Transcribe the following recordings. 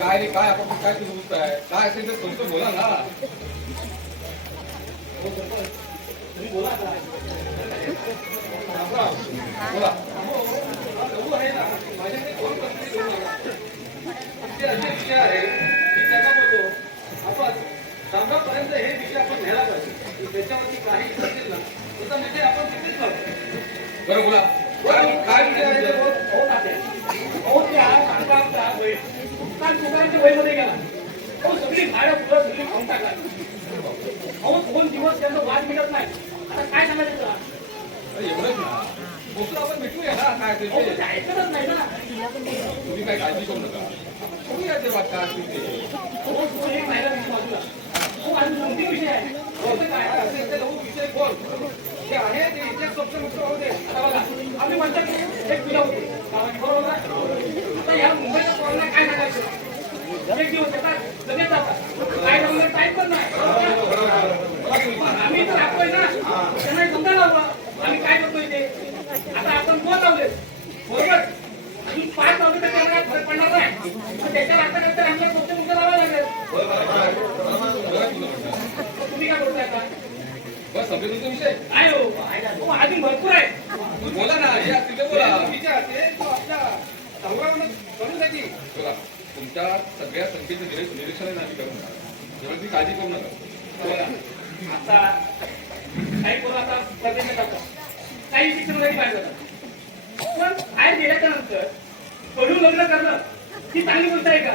काय रे काय आपण काय सुरू आहे काय असेल तर तुमचं बोला ना. बोला माझ्याकडे कोण असे विषय आहे की त्यांना बोलतो आपण संघापर्यंत हे विषय आपण घ्यायला पाहिजे. त्याच्यावरती काही असेल ना तसं म्हणजे आपण तिथेच लावतो. बरं बोला काय विषय आहे वयमध्ये गेला सगळी झाडं फुलं सगळी खाऊन टाकला. अहो 2 दिवस त्यांचा वाद मिळत नाही. आता काय सांगायचं तुला? एवढंच ना बसून आपण भेटूया ना काय ते ऐकतच नाही ना. तुम्ही काय काळजी करू नका बघूया ते वाटतं असतील ते. एक महिला बाजूला आणि 2-3 विषय आहे. काय असेल ते विषय बोल जे आहे ते इथे स्वप्न मुक्त होऊ दे. आम्ही म्हणतात एक तुला होते बरोबर ना. आता या मुंबईच्या पोरांना काय सांगायचं? एक दिवस येतात लगेच जातात काय करणार टाईम पण नाही. आम्ही तर राखतोय ना त्यांना समजा लावलं आम्ही काय करतोय ते. आता आपण कोण लावले बरोबर अजून 5 लावले तर त्यांना फरक पडणार नाही. त्याच्या राखता आमच्या स्वप्न मुक्त लावावं लागेल. तुम्ही काय करताय का बस सगळे तुमचा विषय नाही हो अजून भरपूर आहे. बोला ना हे तिथे बोला विचार ते आपल्या संग्राम करून द्यायची. बघा तुमच्या सगळ्या संख्येचं निरीक्षण नाही करू नका तेव्हा ती काळजी करू नका. आता काही पोरं आता परदेशात जातात काही शिक्षणासाठी बाहेर जातात. पण बाहेर गेल्याच्या नंतर पडून लग्न करणं ही चांगली गोष्ट आहे का?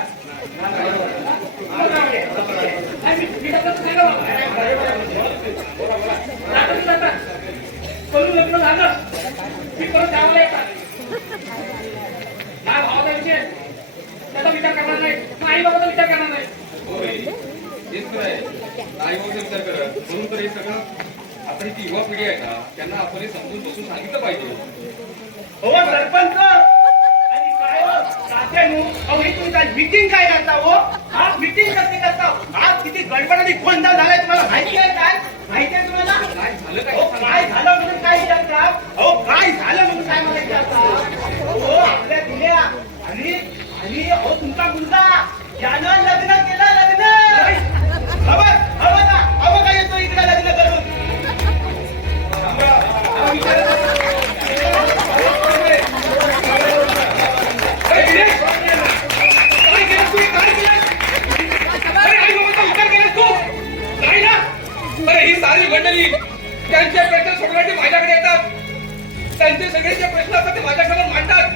पडून लग्न झालं की परत गावाला येतात. हा भावाचा विषय त्याचा विचार करणार नाही आई बाबाचा विचार करणार नाही. तेच खरं आहे आई बाबाचा विचार करत म्हणून तर हे सगळं आता ही युवा पिढी आहे ना त्यांना आपण हे समजून बसून सांगितलं पाहिजे. हो सरपंच आणि काय ही तुमचा मीटिंग काय करता हो? आज मीटिंग करते करता आज किती गडबड आणि गोंधळ झालाय तुम्हाला माहिती आहे काय? माहिती आहे तुम्हाला काय झालं काय? हो काय झालं म्हणून काय विचारता? हो काय झालं म्हणून काय मला विचारता? हो आपल्या दिल्या आणि आणि हो तुमचा मुलगा यानं लग्न केलं लग्न हवं हवं का हवं का येतो इकडे लग्न करून ही सारी मंडळी त्यांचे प्रश्न सोडवण्यासाठी माझ्याकडे येतात. त्यांचे सगळे जे प्रश्न असतात ते माझ्याकडे मांडतात.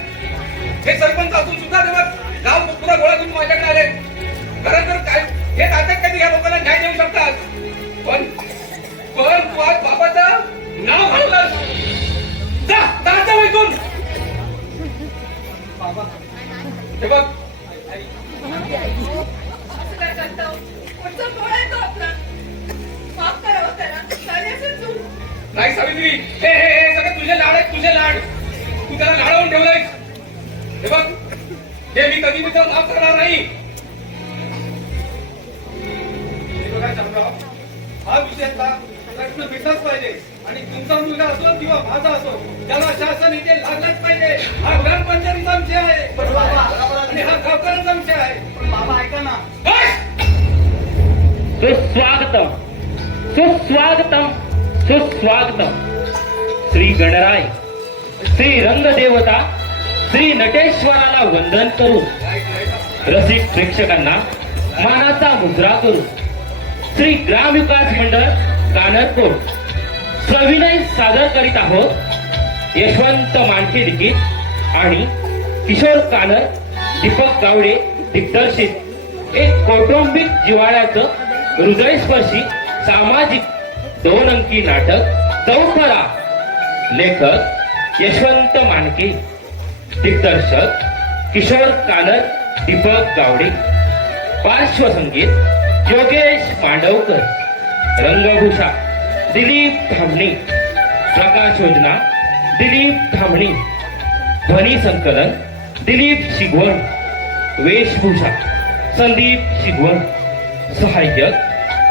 हे सरपंच असून सुद्धा तेव्हा गाव पुरा गोळा करून माझ्याकडे आले. खरं तर काय हे नाटक कधी या लोकांना न्याय देऊ शकतात. पण तू आज बाबाचं नाव घाललं जा ऐकून बाबा हे बघ नाही सावित्री हे हे सगळे तुझे लाड आहेत तुझे लाड तू त्याला लाडवून ठेवलायस. हे बघ हे मी कधी मित्र माफ करणार नाही. हा विषयातला प्रश्न मिटलाच पाहिजे आणि तुमचा मुलगा असो किंवा माझा असो त्याला शासन इथे लागलाच पाहिजे. हा ग्रामपंचायतीचा विषय आहे आणि हा गावकऱ्यांचा विषय आहे. पण बाबा ऐका ना सुस्वागतम सुस्वागतम सुस्वागतम. श्री गणराय श्री रंगदेवता श्री नटेश्वराला वंदन करून रसिक प्रेक्षकांना मानाचा मुद्रा करून श्री ग्राम विकास मंडळ कानरकोट सविनय सादर करीत आहोत यशवंत मानके लिखित आणि किशोर कानर दीपक गावडे दिग्दर्शित एक कौटुंबिक जिव्हाळ्याचं हृदयस्पर्शी सामाजिक 2 अंकी नाटक चौथरा. लेखक यशवंत मानके, दिग्दर्शक किशोर कानर दीपक गावडे, पार्श्वसंगीत योगेश मांडवकर, रंगभूषा दिलीप धामणे, प्रकाश योजना दिलीप धामणे, ध्वनी संकलन दिलीप शिगवण, वेशभूषा संदीप शिगवण, सहाय्यक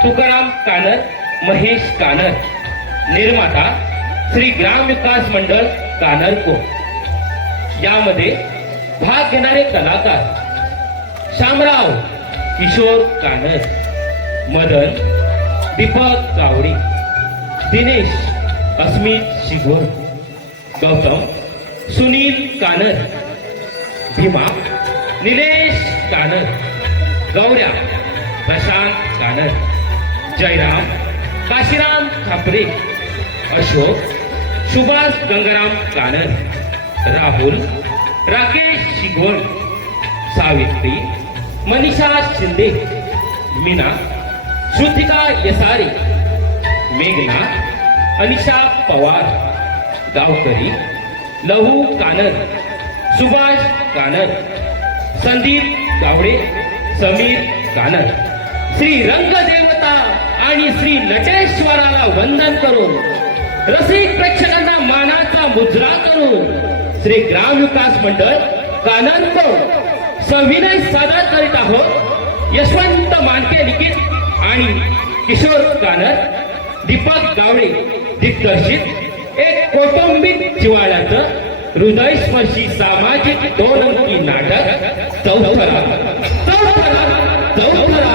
तुकाराम कानर महेश कानर, निर्माता श्री ग्राम विकास मंडळ कानरकोट. यामध्ये भाग घेणारे कलाकार शामराव किशोर कानर, मदन दीपक गावडे, दिनेश अस्मित शिगवण, गौतम सुनील कानर, भीमा निलेश कानर, गौऱ्या प्रशांत कानर, जयराम काशीराम खापरे, अशोक सुभाष गंगाराम कानर, राहुल राकेश शिगवण, सावित्री मनीषा शिंदे, मीना श्रुतिका यसारे, मेघना अनिशा पवार, गावकरी लहू कानर, सुभाष कानर, संदीप गावडे, समीर कानर. श्री रंगदेवता आणि श्री नटेश्वराला वंदन करून, रसिक प्रेक्षकांना मानाचा मुजरा करून श्री ग्राम विकास मंडळ काननको सविनय सादर करीत आहोत. यशवंत मानके लिखित आणि किशोर कानर, दीपक गावडे दिग्दर्शित एक कौटुंबिक जिव्हाळ्याचं हृदयस्पर्शी सामाजिक 2 अंकी नाटक चौथरा चौथरा चौथरा.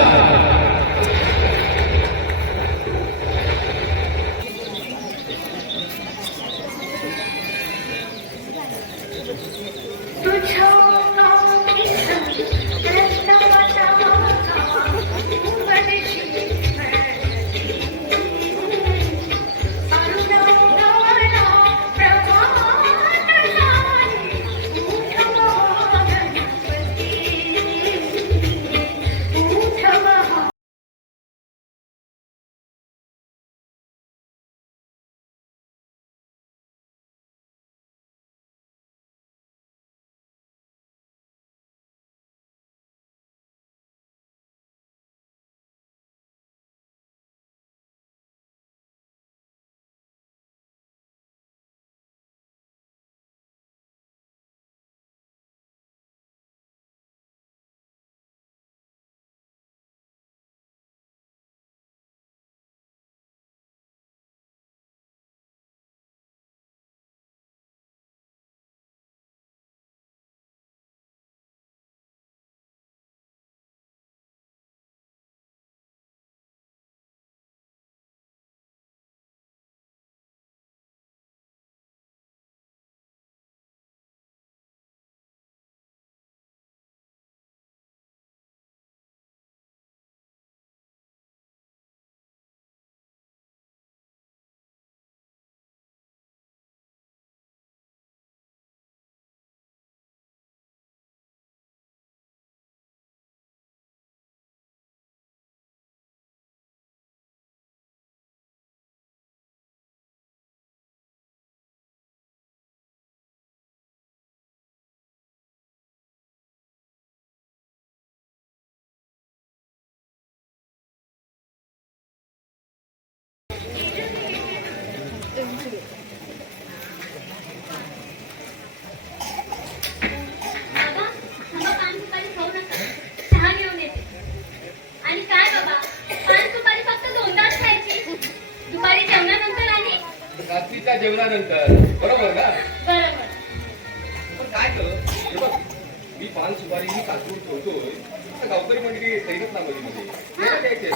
रात्रीच्या जेवणानंतर बरोबर का? बरोबर. पण काय कर हे बघ, मी पान सुपारी मी कापून ठेवतोय, आता गावकरी मंडळी सैरत ना मध्ये द्यायचे.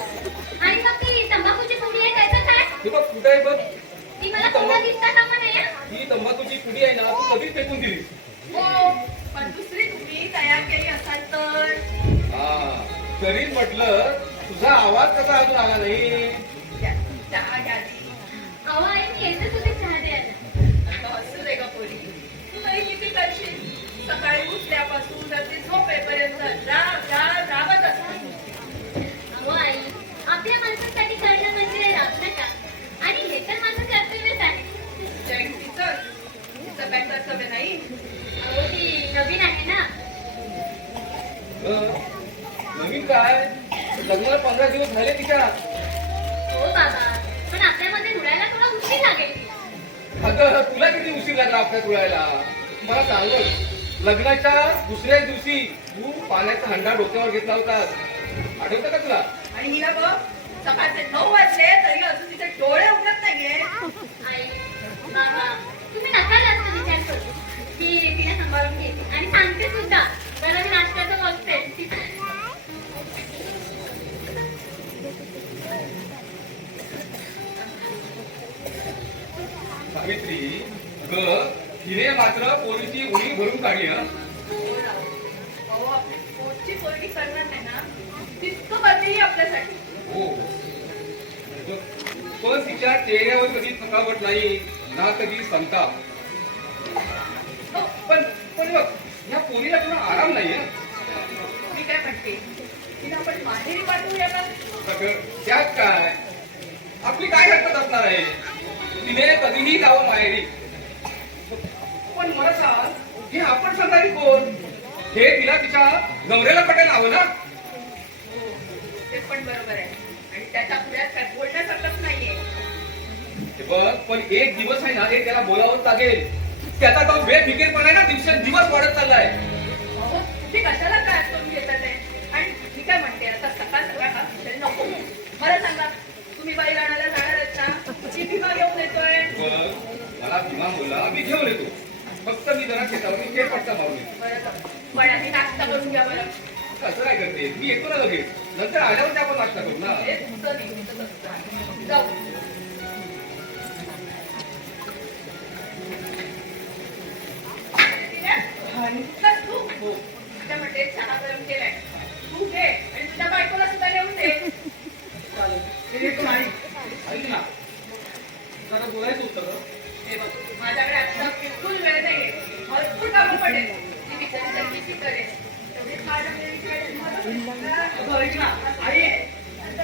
आणि मग ती तंबाखूची पुडी आहे त्याचं काय? हे बघ कुठे आहे बघ, ती मला पुन्हा दिसता कामा नाही हं? ही तंबाखूची पुडी आहे ना, तू कधीच फेकून दिली. हो, पण दुसरी तुम्ही तयार केली असाल तर हा, तरी म्हटलं तुझा आवाज कसा अजून आला नाही? चहा घ्यावी. अहो आई मी येतच होते चहा द्यायला. आता असू दे का पोरी, तुलाही किती करशील. सकाळी उठल्यापासून रात्री झोपेपर्यंत राबत असतो. अहो आई आपल्या माणसासाठी करणं म्हणजे राबणं का? आणि हे तर माझं कर्तव्यच आहे. तिचं काय कर्तव्य नाही. अहो ती नवीन आहे ना. नवीन काय, लग्नाला 15 दिवस झाले तिच्या. हो बाबा, पण आपल्यामध्ये रुळायला थोडा उशीर लागेल. अगं तुला किती उशीर लागला आपल्यात रुळायला? मला सांगत, लग्नाच्या दुसऱ्या दिवशी तू पाण्याचा हंडा डोक्यावर घेतला होतास, आठवतं का तुला? आणि हिला बघ, सकाळचे 9 वाजले तरी अजून तिचे डोळे उघडत नाहीये. आई बाबा तुम्ही नका जास्त विचार करू. ती तिने सांभाळून घेते आणि सांगते सुद्धा. जरा मी नाश्त्याचं बघते. साडी हा हो राव. अहो, आपली पोटची कोरडी करणार नाही ना तितकं बदलेही आपल्यासाठी. हो पण तिच्या चेहऱ्यावर कधी थकावट नाही ना कधी संताप. हो, पण बघ या पोरीला तुला आराम नाही मी काय म्हणते तिला आपण माहेरी पाठवूया का? त्यात काय आपली काय हरकत असणार आहे. तिने कधीही जावं माहेरी. पण मला सांग हे आपण सांगणारी कोण. हे तिला तिच्या नवऱ्याला पटायला हवं ना. हो, ते पण बरोबर आहे आणि त्याच्या पुढ्यात काय बोलण्यासारखंच नाहीये. हे बघ पण एक दिवस आहे ना हे त्याला बोलावंच लागेल. त्याचा तो बेफिकीरपणा आहे ना दिवसेंदिवस वाढत चाललाय. अहो, तुम्ही कशाला त्रास करून घेतात आहे? आणि मी काय म्हणते आता सकाळ सकाळ हा विषय नको. मला सांगा तुम्ही बाई राणाला जाणार आहेत ना की भीमा घेऊन येतोय? बघ मला भीमा बोलला मी घेऊन येतो. फक्त मी जरा शेतावरून फेरफटका मारून येतो. बरं जाऊ. पण आधी नाश्ता करून घ्या बरं. कसं काय करते मी येतो ना लगेच. नंतर आल्यावर आपण नाश्ता करू ना. हे तुमचं नाही, तुमचं कसं. जाऊ. बस तू. त्यामध्ये चहा गरम केलाय तू घे आणि तुझ्या बायकोला सुद्धा घेऊन दे. चालेल. ते येतो नाही. ऐक ना जरा बोलायचं होतं गं. हे बघ, माझ्याकडे आता बिलकुल वेळ नाहीये. भरपूर कामं पडेल. ती बिचारी नक्कीच करेल. तेवढी खायला मिळेल काय तुम्हाला? अगं ऐक ना आई.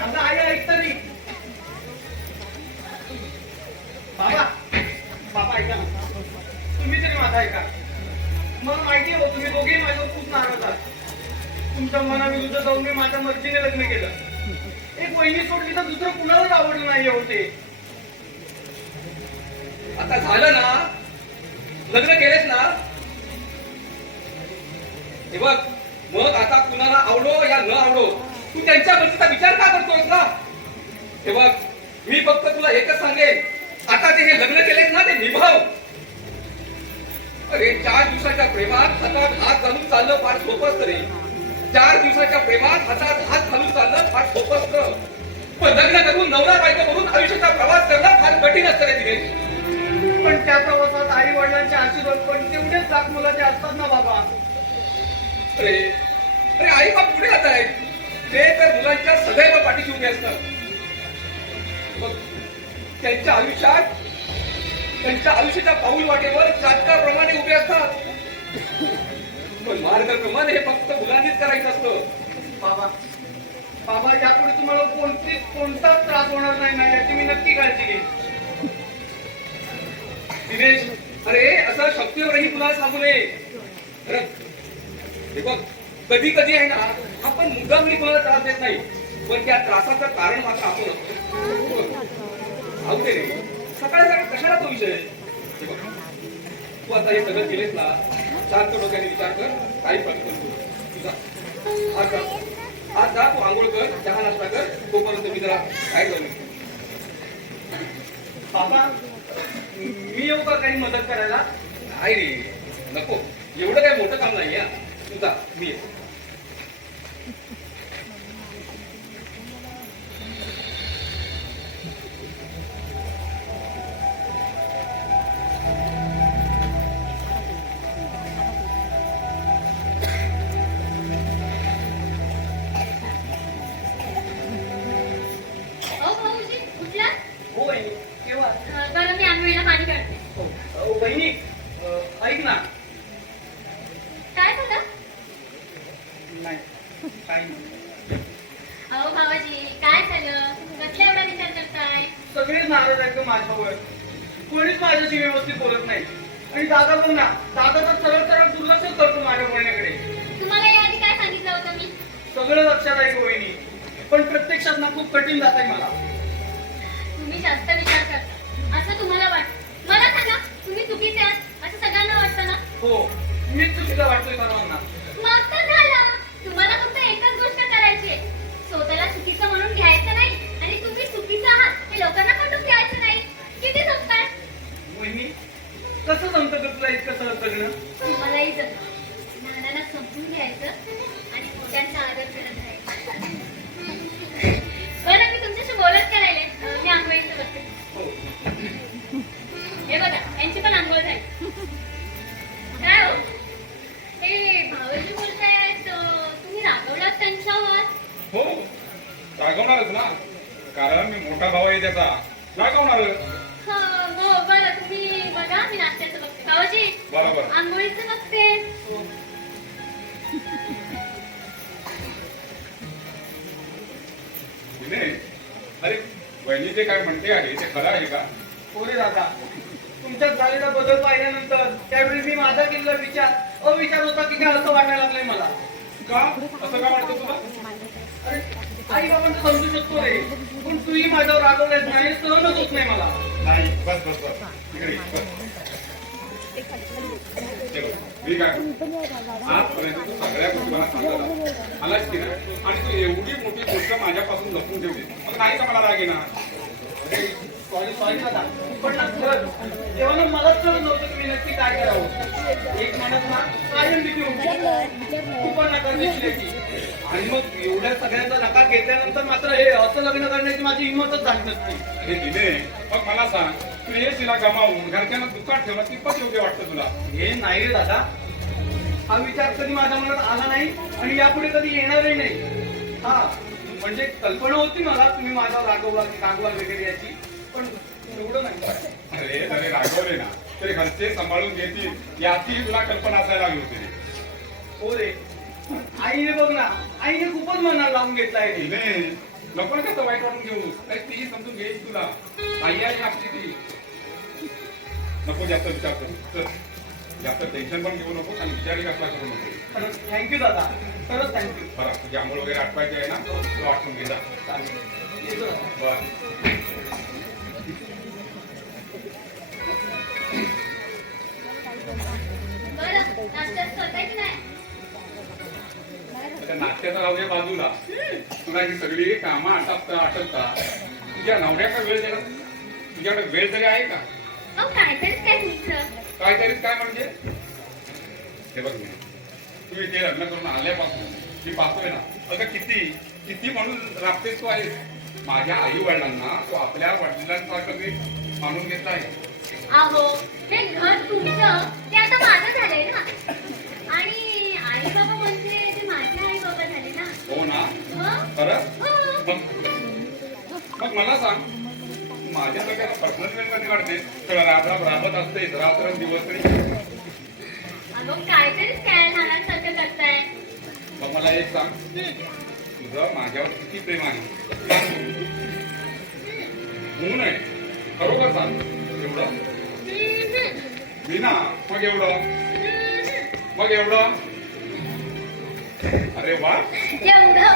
अगं आई ऐक तरी. बाबा बाबा ऐका ना. तुम्ही तरी माझा ऐका. मला माहिती हो तुम्ही दोघेही माझ्यावर खूप नाराज आहात. तुमच्या मनाविरुद्ध जाऊन मी माझ्या मर्जीने लग्न केलं. एक वहिनी सोडली तर दुसरं कुणालाच आवडलं नाही होते. आता झालं ना लग्न केलेस ना. हे बघ मग आता कुणाला आवडो या न आवडो तू त्यांच्या मर्जीचा विचार का करतोयस ना. हे बघ मी फक्त तुला एकच सांगेन आता ते हे लग्न केलेस ना ते निभाव. अरे 4 दिवसाच्या प्रेमात हातात हात घालून चाललं फार सोपं असतं रे. 4 दिवसाच्या प्रेमात हातात हात घालून चाललं फार सोपं असतं. पण लग्न करून नवरा बायको करून आयुष्याचा प्रवास करणं फार कठीण असतं रे दिनेश. पण त्या प्रवासात आई वडिलांचे आशीर्वाद पण तेवढेच लाख मुलाचे असतात ना बाबा. अरे अरे आई बाप पुढे जात आहेत. ते तर मुलांच्या सदैव पाठीशी उभे असतात. बघ, त्यांच्या आयुष्याच्या पाऊल वाटेवर चाटकाप्रमाणे उभे असतात. पण मार्गक्रमण हे फक्त मुलांनीच करायचं असतं. बाबा बाबा यापुढे तुम्हाला कोणताच त्रास होणार नाही ना याची मी नक्की काळजी घेईन. दिनेश अरे असं शक्तीवरही तुला सांगू नये. अरे हे बघ कधी कधी आहे ना आपण मुद्दामनी कोणाला त्रास देत नाही. पण त्या त्रासाचं कारण मात्र आपण असतो. आवू दे रे सकाळी कशाला तो विषय. हे बघ तू आता हे सगळं केलेस ना शांत डोक्याने विचार कर. काही फरक पडतो तुझा. आज जा तू आंघोळ कर चहा नाश्ता कर. तोपर्यंत मी जरा काय करू. बाबा मी येऊ का काही मदत करायला? नाही रे नको एवढं काही मोठं काम नाही. तुझा मी येतो. अहो भाऊजी उठला. हो वहिनी केव्हा? बरं मी आंघोळीला पाणी काढते. हो वहिनी ऐक ना. काय झालं? नाही काही नाही. अहो भावाजी काय झालं? कसला एवढा विचार करताय? सगळेच नाराज आहेत माझ्यावर. कोणीच माझ्याशी व्यवस्थित बोलत नाही. आणि दादा पण ना दादा तर सरळ सरळ दुर्लक्ष करतो माझ्या बोलण्याकडे. तुम्हाला याआधी काय सांगितलं होतं मी? सगळं लक्षात आहे गं वहिनी. पण प्रत्यक्षात ना खूप कठीण जात आहे मला. तुम्ही जास्त विचार करता असं तुम्हाला वाटतं. मला सांगा तुम्ही चुकीचे आहात असं सगळ्यांना वाटतं ना? हो मीच चुकीचा वाटतोय सर्वांना. मग तर झालं. तुम्हाला फक्त एकच गोष्ट करायची आहे. स्वतःला चुकीचं म्हणून घ्यायचं नाही आणि तुम्ही चुकीचं आहात हे लोकांना पटवून द्यायचं नाही. किती सोपं आहे. वहिनी कसं जमतं का तुला इतकं सहज जगणं? मलाही जमतं. लहानांना समजून घ्यायचं आणि मोठ्यांचा आदर करत राहायचं. बरं मी तुमच्याशी बोलत करायले. मी आंघोळीचं बघते. हो हे बघा यांची पण आंघोळ झाली. काय हो भाऊजी बोलतायत तुम्ही रागवलात त्यांच्यावर. हो रागवणारच ना, कारण मी मोठा भाऊ आहे त्याचा, रागवणारच. हो बरं, तुम्ही बघा मी नाश्त्याचं बघते. भाऊजी बरोबर. आंघोळीचं बघते. नाही, अरे वहिनी जे काय म्हणते आहे ते खरं आहे का? हो रे दादा, तुमच्यात झालेला बदल पाहिल्यानंतर त्यावेळी मी माझा केलेला अविचार होता की काय असं वाटायला लागलंय मला. का असं का वाटतं तुला? अरे आई बाबांचं समजू शकतो रे, पण तूही माझ्यावर रागवलेस नाही, सहनच होत नाही मला. नाही, बस बस बस इकडे ये, बस. चलो, मी काय म्हणतो, आजपर्यंत तू सगळ्या गोष्टी मला सांगत आलास की नाही, आणि तू एवढी मोठी गोष्ट माझ्यापासून लपवून ठेवली, मग नाही का मला राग येणार? सॉरी दादा, पण ना खरंच तेव्हा ना मलाच कळत नव्हतं की मी नक्की काय करावं. एक मनात ना कायम भीती होती, तू पण नकार घेतली. आणि मग एवढ्या सगळ्यांचा नकार घेतल्यानंतर मात्र हे असं लग्न करण्याची माझी हिंमतच झाली नसती. हे दिले, मग मला सांग, तू हे तिला गमावून घरच्यांना दुःखात ठेवलं कितपत योग्य वाटतं तुला? हे नाही रे दादा, हा विचार कधी माझ्या मनात आला नाही आणि यापुढे कधी येणारही नाही. हा म्हणजे कल्पना होती मला तुम्ही माझा रागवला वगैरे याची, पण एवढं नाही. अरे रागवले ना तरी घरचे सांभाळून घेतील याची तुला कल्पना असायला हवी होती. हो रे, आईने बघ ना, आईने खूपच मनाला लावून घेतलाय रे. नाही, नको ना कसं वाईट वाटून घेऊ, नाही तीही समजून घेईल तुला. आई आहे आपली ती. नको जास्त विचार करू, चल जास्त टेन्शन पण घेऊ नको आणि विचारही कसला करू नको. खरंच थँक्यू दादा, खरंच थँक्यू. बरं, तुझी आंघोळ वगैरे आटवायची आहे ना, तो आटवून घे जा. येतो दादा. बरं. बरं, नाश्त्यात करताय की नाही? त्या नाट्याचा राहू दे बाजूला, तुला ही सगळी कामं आटपता तुझ्या नवऱ्याचा वेळ देणार, तुझ्याकडे वेळ तरी आहे का? अहो काहीतरीच काय तुमचं. काहीतरीच काय म्हणजे? हे बघ मी, तू इथे लग्न करून आल्यापासून मी पाहतोय ना, अगं किती किती म्हणून राबतेस तू आहेस. माझ्या आई वडिलांना तू आपल्या वडिलांसारखं मी मानून घेतला आहे. अहो हे घर तुमचं ते आता माझं झालंय ना, आणि आई बाबा म्हणजे ते माझे आई बाबा झाले ना. हो ना? हो? खरं? हो. मग मला सांग, माझ्या सगळ्या पर्सनल वेळ कधी काढते? सगळं राबत असते रात्र दिवस तरी. अगो काहीतरीच काय नानांसारखं करताय. मग मला एक सांग, तुझं माझ्यावर किती प्रेम आहे? हो नाही, खरोखर सांग. एवढं ना, मग एवढं अरे वा. एवढं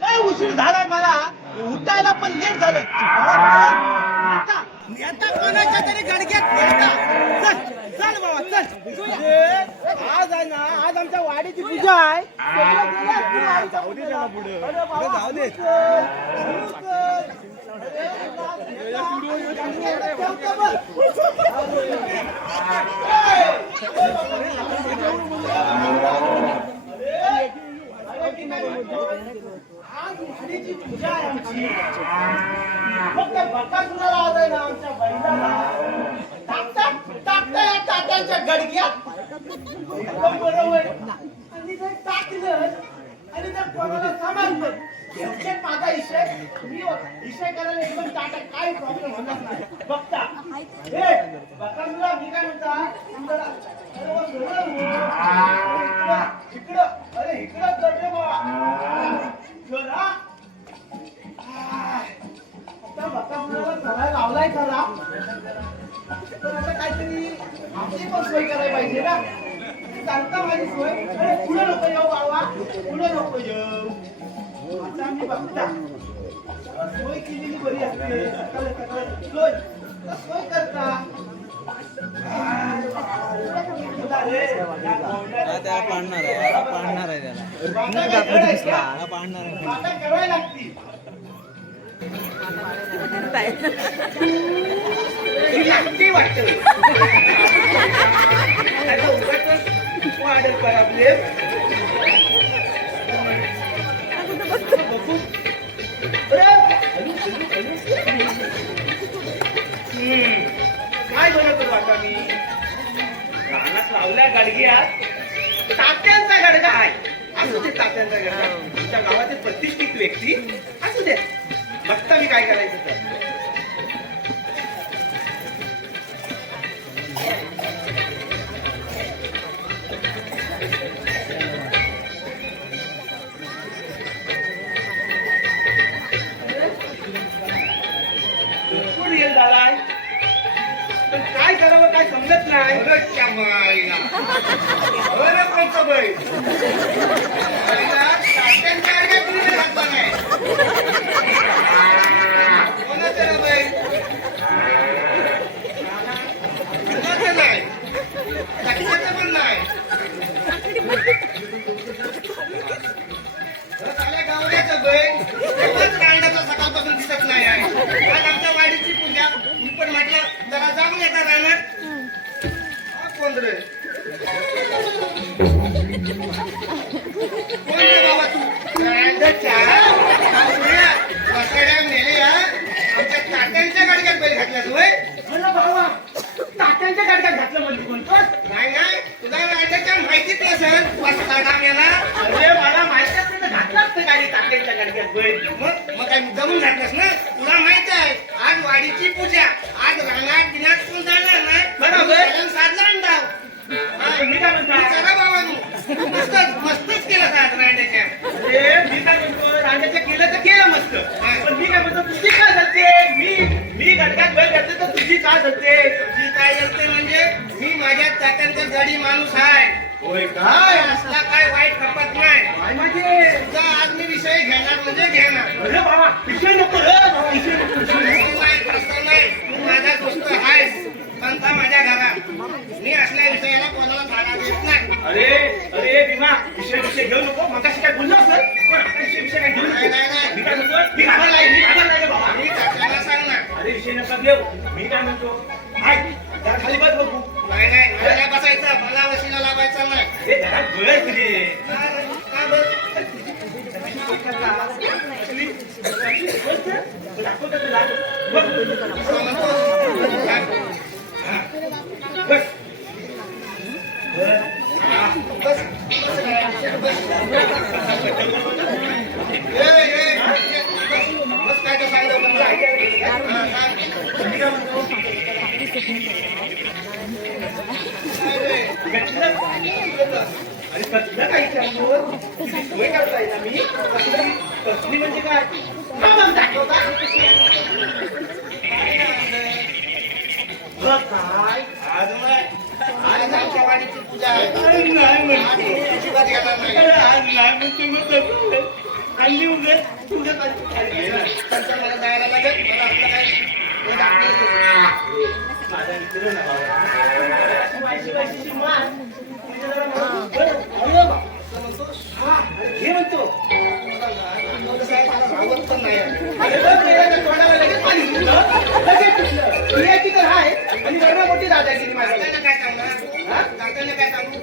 काय उशीर झालाय मला उठायला, पण लेट झालं. नेता कोणाच्या तरी गडग्यात नेता. चल बाबा चल. आज आहे ना, आज आमच्या वाडीची पूजा आहे. जाऊ दे. आज वाडीची पूजा आहे आमची. फक्त बकासुराला आलाय ना आमच्या बैलाला. टाकता या टाक्यांच्या गडग्यात. एकदम बरोबर. आणि जर टाकलं आणि जर कोणाला समजलं शेवटी माझा विषय करायला एकदम टाटा काही प्रॉब्लेम होणार नाही. बघता हे बकासुरा मी काय म्हणता इकडं अरे इकडं चढ रे बाबा. जरा आता बकासुराला चढायला लावलाय खरा, पण आता काहीतरी आमची पण सोय करायला पाहिजे ना. सांगता माझी सोय. अरे पुढे नको येऊ बाबा, पुढे नको येऊ. आता मी बघता सोय केलेली बरी असते. सकाळी सकाळी सोय करता. त्याला पाडणार आहे, त्याला पाडणार आहे, त्याला पाडणार आहे. आता करायला लागती. लागती वाटतं. आता उगाचच वाढत आपले. काय बरं करू आता मी रानात लावल्या गाडग्यात तात्यांचा गडगा आहे. असू दे तात्यांचा गडगा. तुमच्या गावातील प्रतिष्ठित व्यक्ती असू दे. बघता मी काय करायचं तर. येईल झालाय, पण काय करावं काय समजत नाही. सकाळपासून दिसत नाही आहे. आज आमच्या वाडीची पूजा मी पण म्हटलं जरा जाऊन येतात राहणार. कोण रे कोण रे बाबा तू? नेले आमच्या तात्यांच्या गाडग्यात बैल घातल्या तू? बाबा तात्यांच्या गाडग्यात घातलं म्हणजे कोणतं? नाही नाही तुला रांड्याच्या माहितीच नसेल. अरे मला माहिती असते तर घातलं असतं गाडी तात्यांच्या गाडग्यात बैल. मग काय जमून घातलंस ना. तुला माहित आहे आज वाडीची पूजा. आज रानात बिनात कोण जाणार नाही. बरोबर साधला अंडाव. मी काय म्हणतो बाबा मस्तच केलं आज रांड्याच्या. अरे मी काय म्हणतो रांड्याच्या केलं तर केलं मस्त, पण मी काय म्हणतो तुझी काय झालते. मी गडग्यात बैल घातले तर तुझी काय झालते. तुझी काय झालते म्हणजे मी माझ्या तात्यांचा गडी माणूस आहे. होय काय असला काय वाईट खपत नाही. काय म्हणजे तुझा आज मी विषय घेणार म्हणजे घेणार. अरे बाबा विषय नको रे बाबा, विषय नको. नाही तू माझा दोस्त आहेस. पंथा माझ्या घरात मी असल्या विषयाला कोणाला धाडा देत नाही. अरे भीमा विषय घेऊ नको. मगाशी काय बोललो सर, विषय काय घेऊ नाही. मी काय म्हणतो मी घाला नाही बाबा. मी तात्याला सांगणार. अरे विषय नका घेऊ. मी काय म्हणतो जरा खाली बस बघू. नाही मला बसायचं. मला वशीला लावायचं नाही. हे जरा बस रे. का बस दाखवतो तुला. बस काय तर सांगितलं अरे कसलं काय सोय करताय ना मी. कसली म्हणजे काय दाखवता काय आज आमच्या वाडीची पूजा आहे. अजिबात येणार नाही. आज नाही म्हणतो हल्ली उद्या तुझ्या मला जायला लागेल. मला आपलं काय माझा मित्र हे म्हणतो रावत पण नाही. तर आहे आणि वर्ण मोठी दादागिरी. माझ्या काय सांगणार. काय सांगू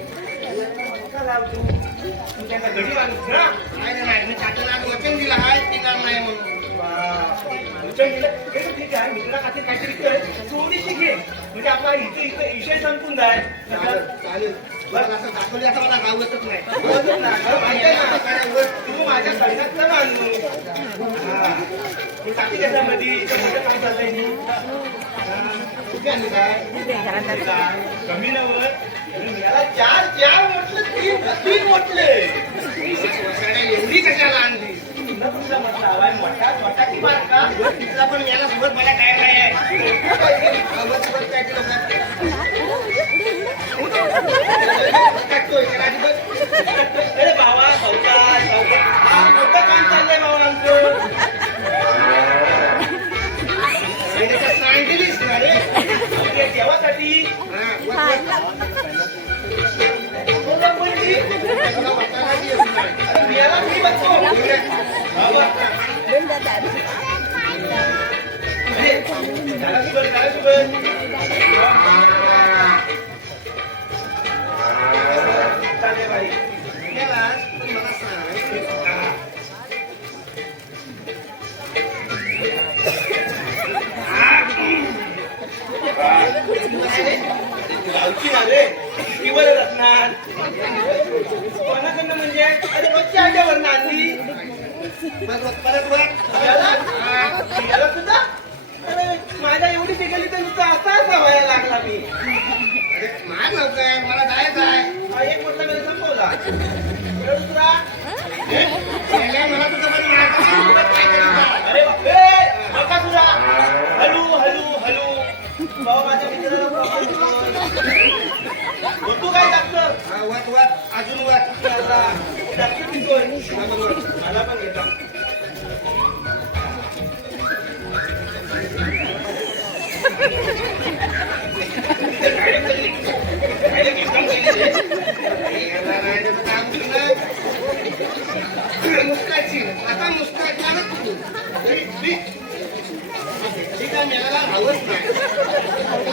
त्याचा गडी माणूस ना. नाही मी तात्याला आज वचन दिलं आहे ते काम नाही म्हणून वचन दिलं हे तर ठीक आहे. मित्रा खातीर काहीतरी कर, थोडीशी घे म्हणजे आपला इथे विषय संपून जाय. चालेल बरं असं दाखवले आता मला गावतच नाही तू माझ्या सगळ्यातलं माणूस. मी टाकी त्याच्यामध्ये काय चाललंय कुठे आणली काय कमी नव्हतं याला चार म्हटलं तीन म्हटले. एवढी कशाला आणली तुला कुठला म्हटलं हवाय मोठा छोटा की बारका. तिथला पण याला सोबत मला काय नाही अरे बाबा सावकार हा मोठं काम चाललंय बाबा आमचं. सांगितलीस ना रे ते देवासाठी अरे याला मी बघतो. बाबा अरे त्याला शुगर चालेल बाई. गेलास पण मला सांग गावची ना रे ती बरं असणार. कोणाकडनं म्हणजे अरे बच्ची आल्यावर आणली परत याला सुद्धा. अरे माझ्या एवढी गेली तर नुसतं असाच व्हायला लागला मी. अरे मार लवकर मला जायचं आहे एक म्हटलं मी संपवला. दुसरा मला तुझं पण मार काय करायचं अरे बापरे बघा तुझा हलू हलू हलू बाबा माझ्या मित्राला तू काय टाकतं वाट वाट अजून वाट टाकतो पितोय. मला पण घेता मुस्काची आता मुस्काची ठीक आहे मला हवंच नाही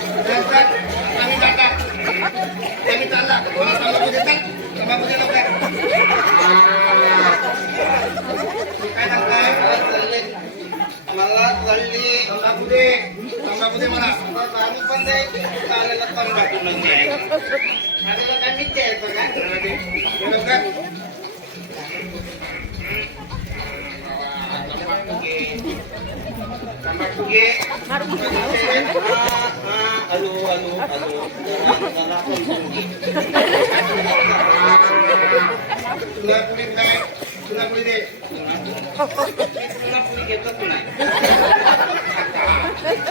आम्ही जातात आम्ही चालला तंबाखू देतात तंबाखू दे लवकर काय सांगताय मला चालली तंबाखू दे मला आम्ही पण दे चालेल तंबाखू म्हणजे काय मी द्यायचं काय लवकर तंबाखू घे हॅलो हॅलो हॅलो तुला पुढे काय तुला पुढे दे तुला पुढे घेतच नाही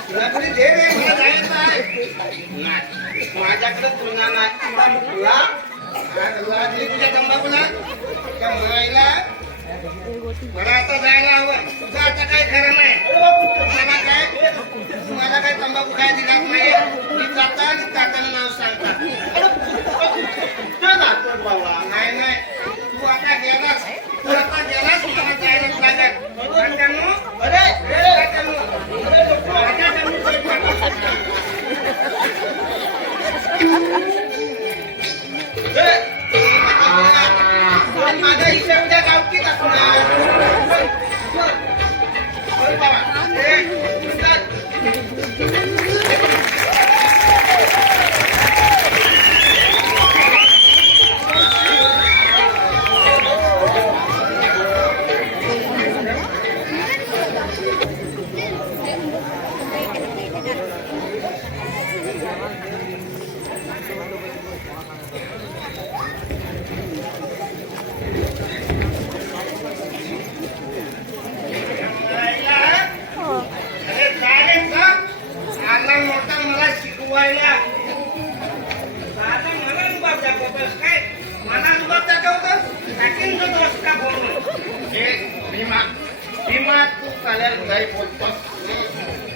तुला पुढे दे रे मला जायचं आहे माझ्याकडे तुलना नाही तुला दिली तुझ्या तंबाखूला त्या म्हणायला मला आता जायला हवं तुझं आता काय खरं नाही मला काय तंबाखू काय दिला नाही मी जाता आणि काकाला नाव सांगतात नाही नाही तू आता गेलास मला जायलाच लागेल माझ्या इच्छा उद्या गावकीच असणार शिकवायला आता मला रुबाब दाखवतोस काय मला रुबाब दाखवतोस टाकीन जो रस्ता बोलून हे भीमा तू चालेल घरी बोलतोस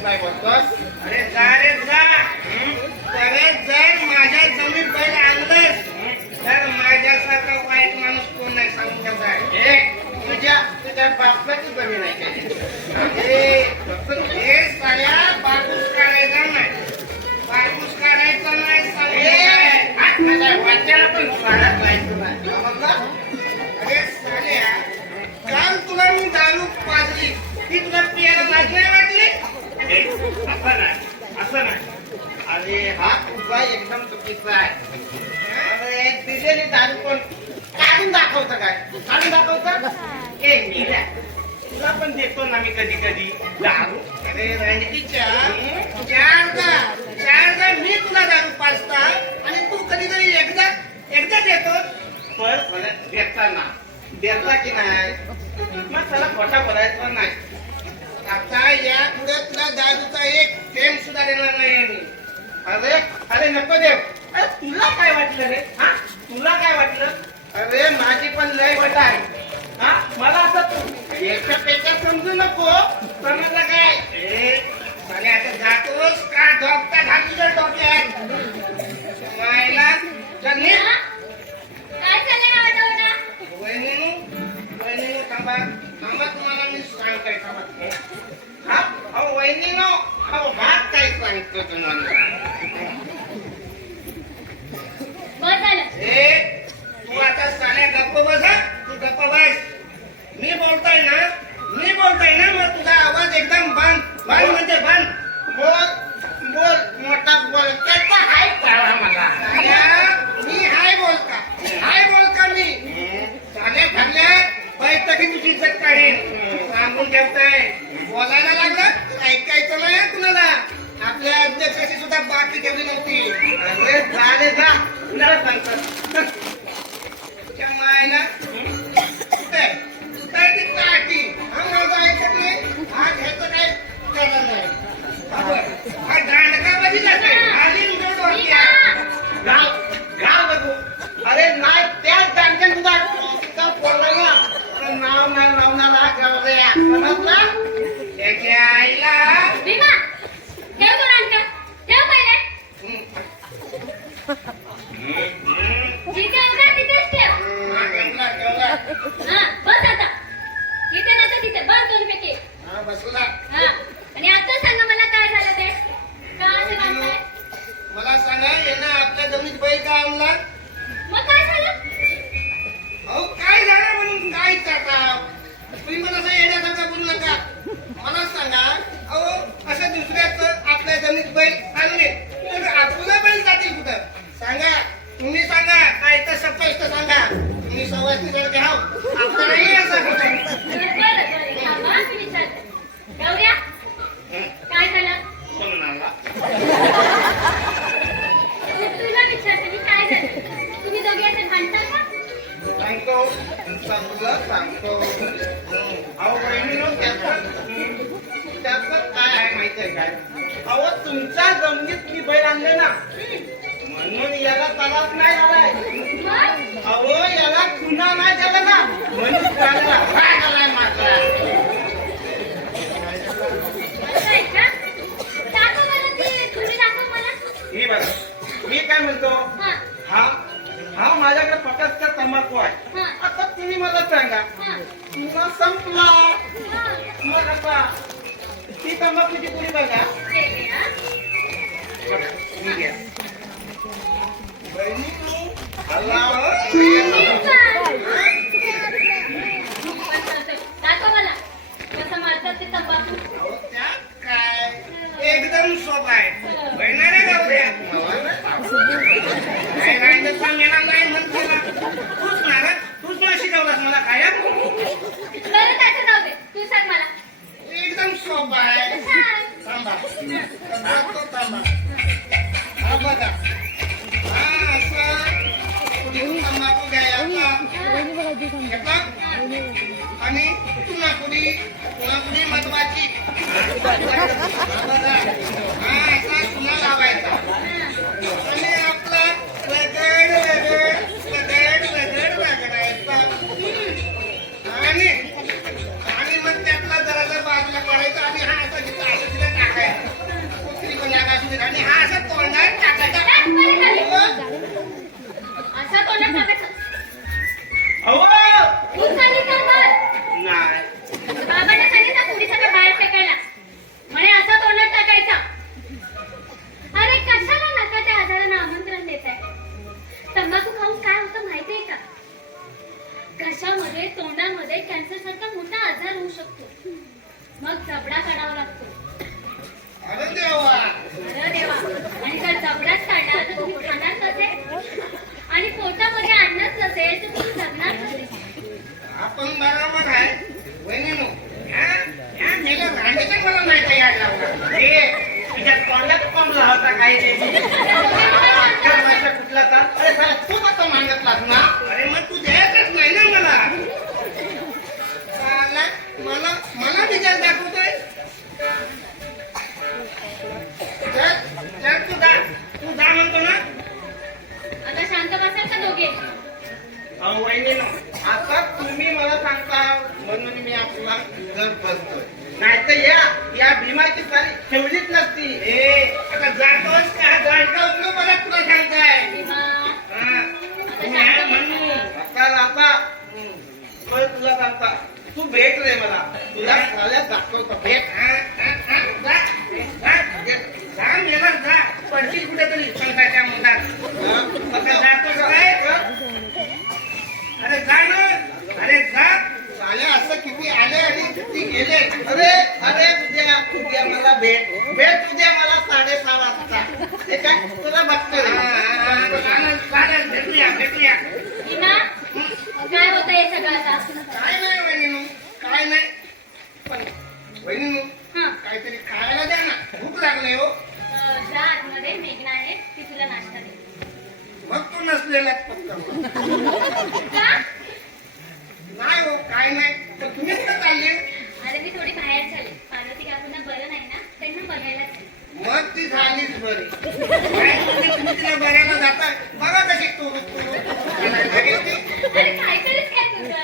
काय बोलतोस अरे जा अरे जर माझ्या जमीन बैल आणलंस तर माझ्यासारखं असं नाही. अरे हा उपाय एकदम चुकीचा आहे. अरे दिलेली दारू पण काढून दाखवतं काय? काढून दाखवतं? एक मेल्या तुला पण देतो ना मी कधी कधी दारू. अरे रणजीतच्या चारदा मी तुला दारू पाजता आणि तू कधी कधी एकदा देतो. पण देता की नाही मग त्याला खोटा बोलायचा नाही. आता या पुढे तुला दारूचा एक थेंब सुद्धा देणार नाही मी. अरे अरे नको देव. अरे तुला काय वाटलं रे? हा तुला काय वाटलं? अरे माझी पण लय वट आहे. हा मला असं एकट्यापेक्षा समजू नको. समजलं काय? अरे आता जातोस का डॉक्टर घाल तुझ्या डोक्यात. मायला चल निघ. काय चाललंय ना वाटावटा? वहिनी थांबा तुम्हाला मी सांगताय थांबा. हा अहो वहिनीनो अहो हात काय सांगतो तुम्हाला. बस झालं. तू आता साऱ्या गप्प बस. तू गप्प बस. मी बोलतोय ना मग तुझा आवाज एकदम बंद म्हणजे बंद. बोल मोठा बोल. त्याचा हाय कळा मला. मी हाय बोलका मी साऱ्या ठरल्या बैठकी तुझी इज्जत काढीन सांगून ठेवताय. बोलायला लागलं ऐकायचं नाही कुणाला. आपल्या अध्यक्षाची सुद्धा बाकी ठेवली नव्हती. अरे झाले जा कुणाला सांगतात. मायला कुठे ती काठी हा माझं ऐकत नाही. हा घ्यायचं काय करणार नाही. हा दांडकाबाजी जाते. आली उडवून डोक्या. गाव बघू. अरे नाही त्याच दांडक्यात तुझा बोललाय ना नाव नाही लावणारा गवऱ्या समजला. त्याच्या आईला भीमा ठेव तो रांडका. ठेव पहिले. जिथे उभा तिथेच ठेव. हा बस आता. इथे नाही तर तिथे बस दोन पैकी. बसला. हा आणि आता सांगा मला काय झालं ते. का असं बांधताय? मला सांगा येणं आपल्या जमीत बैल का आणला. मग काय झालं? अहो काय झालं म्हणून काय आता तुम्ही मला असं येण्यासारखं बोलू नका. मला सांगा अहो असं दुसऱ्याच आपल्या जमीत बैल आणले तर आपला बैल जातील कुठं सांगा. तुम्ही सांगा काय तर स्पष्ट सांगा. तुम्ही सवासनीकडे घ्या आपलं नाही असं होतं. बरं थांबा मी विचारते. गौऱ्या काय झालं? तुला विचारते मी काय झालं. तुम्ही दोघे असं भांडता का? सांगतो सांगतो. अहो बहिणीनो त्याचं काय आहे माहिती आहे काय. अहो तुमच्या जमिनीत मी बैल आणले ना म्हणून याला तलाक नाही आलाय. मग? अहो याला खुना नाही झाला ना म्हणून त्याला राग आलाय माझा. असं आहे का? दाखव मला ती तुम्ही दाखव मला. ही बघा मी काय म्हणतो. हा हा माझ्याकडे फक्त तंबाखू आहे. हा आता तुम्ही मला सांगा हा तुला संपला हा मग आता ती तंबाखूची पुरी बघा. हे घे, हा. बघा, तुम्ही घ्या. बहिणी तू अल्लाह दाखव मला कसं मारतात ते तंबाखू. अहो, त्यात काय एकदम सोपं आहे. बहिणारे गवऱ्या काय रांजचा मेला नाही म्हणतो ना. तूच मला शिकवलास मला काय. बरं त्याचं जाऊ दे. तू सांग मला. एकदम सोपं आहे. सांग. थांबा थांबा. हा बघा हा असं तंबाखू घ्यायचा घेतला आणि तुनापुडी महत्वाची. हा असा चुना लावायचा आणि आपला रगड रगडायचा आणि मग त्यातला जरा बाजूला काढायचा आणि हा असा तिथं असं तिला टाकायचा आणि हा असा तोंडात टाकायचा. असं तोंडात टाकायचं. अहो तू सांगितलं बरं. नाही बाबांना सांगितलं पुढे सगळं बाहेर फेकायला. म्हणे असं तोंडात टाकायचा. अरे कशाला नका त्या आजारांना आमंत्रण देत आहे. तंबाखू खाऊन काय होतं माहितीये का? घशामध्ये तोंडामध्ये कॅन्सर सारखा मोठा आजार होऊ शकतो. मग जबडा काढावा लागतो. अरे देवा अरे देवा, आणि जर जबडाच काढला तर तुम्ही खाणार कसे? आणि पोटामध्ये अन्नच नसेल तर तुम्ही जगणार कसे? आपण बरोबर आहे वहिनीनो ह्या मेल्या रांडेचं मला नाही काही यायला लावला तुझ्या तोंडात कमला होता काही कुठला का अरे साला तू कसं मागतलास ना अरे मग तू द्यायचंच नाही ना मला मला मला विचार दाखवतोय तू जा म्हणतो ना आता शांत बसाल का दोघे? अहो वहिनीनो आता तुम्ही मला सांगता म्हणून मी आपला घर बसतोय नाहीतर या भीमाची सारी ठेवलीच नसती आता जातोस का जाणता उचलो मला तुला सांगताय भीमा, म्हणून आता तुला सांगता तू भेट रे मला तुला झाल्यास दाखवतो भेट जा मेला जा पडशील कुठेतरी संघाच्या मुलात जातो काय अरे जा ना अरे जा झाले असं किती आले आणि किती गेले अरे उद्या मला भेट उद्या मला 6:30 वाजता ते काय तुला बघतो भेटूया भीमा, काय होतं हे सगळं आता? काय नाही वहिनी काय नाही पण वहिनी हा, काहीतरी खायला द्या ना भूक लागले हो जा आतमध्ये, मेघना आहे, ती तुला नाश्ता दे. मग तू नसलेला फक्त का? नाही हो काय नाही तर तुम्ही कुठे चालले अरे मी थोडी बाहेर चालले. पार्वती काकूंना बरं नाही ना, त्यांना बघायला चालले. मग ती झालीच बरी काय तुम्ही तिला बघायला जाता बघा कशी तू लागेल ती अरे काहीतरीच काय तुझं?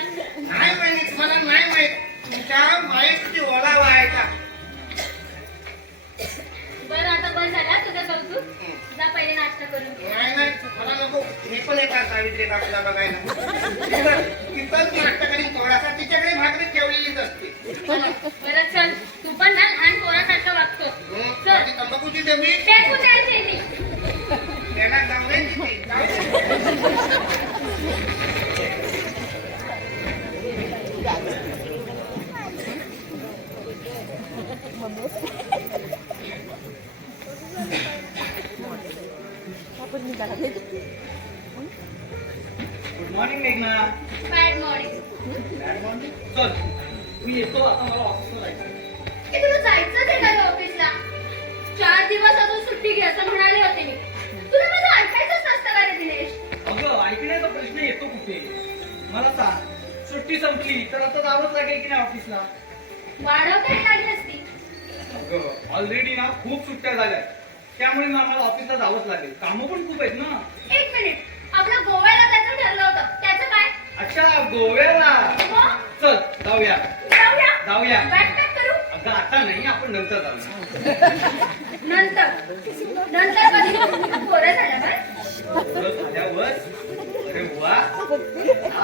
नाही माहिती मला नाही माहित तुमच्या माहिती ओलावा आहे का बरं आता बस झाला तुझं कौतुक. जा पहिले नाश्ता करून घे. नाही मला नको मी पण येतात सावित्री बापूला बघायला तिथंच नाश्ता करीन थोडासा तिच्याकडे भाकरी ठेवलेलीच असते बरं चल, तू पण ना लहान पोरासारखं वागतो. चल, माझी तंबाखूची डबी फेकू द्यायची ती. त्याला जाऊ दे तिथे, जाऊ दे. गुड मॉर्निंग मेघना. Bad morning. Bad morning. चल मी येतो आता मला ऑफिसला जायचं. की तुला जायचंच आहे का ऑफिसला? 4 दिवस अजून सुट्टी घे असं म्हणाले होते मी. तुला माझं ऐकायचंच नसतं का रे दिनेश? अगं ऐकण्याचा प्रश्न येतो कुठे? मला सांग सुट्टी संपली तर आता जावंच लागेल की नाही ऑफिसला? वाढवता लागली असती. अगं ऑलरेडी ना खूप सुट्ट्या झाल्या त्यामुळे ना आम्हाला ऑफिसला जावंच लागेल. कामं पण खूप आहेत ना. 1 मिनिट, आपलं गोव्याला जायचं ठरलं होतं, त्याचं काय? अच्छा गोव्याला. मग? चल जाऊया जाऊया. बॅग पॅक करू? अगं आता नाही आपण नंतर जाऊया. नंतर कधी? पोरं झाल्यावर? झाल्यावर अरे वा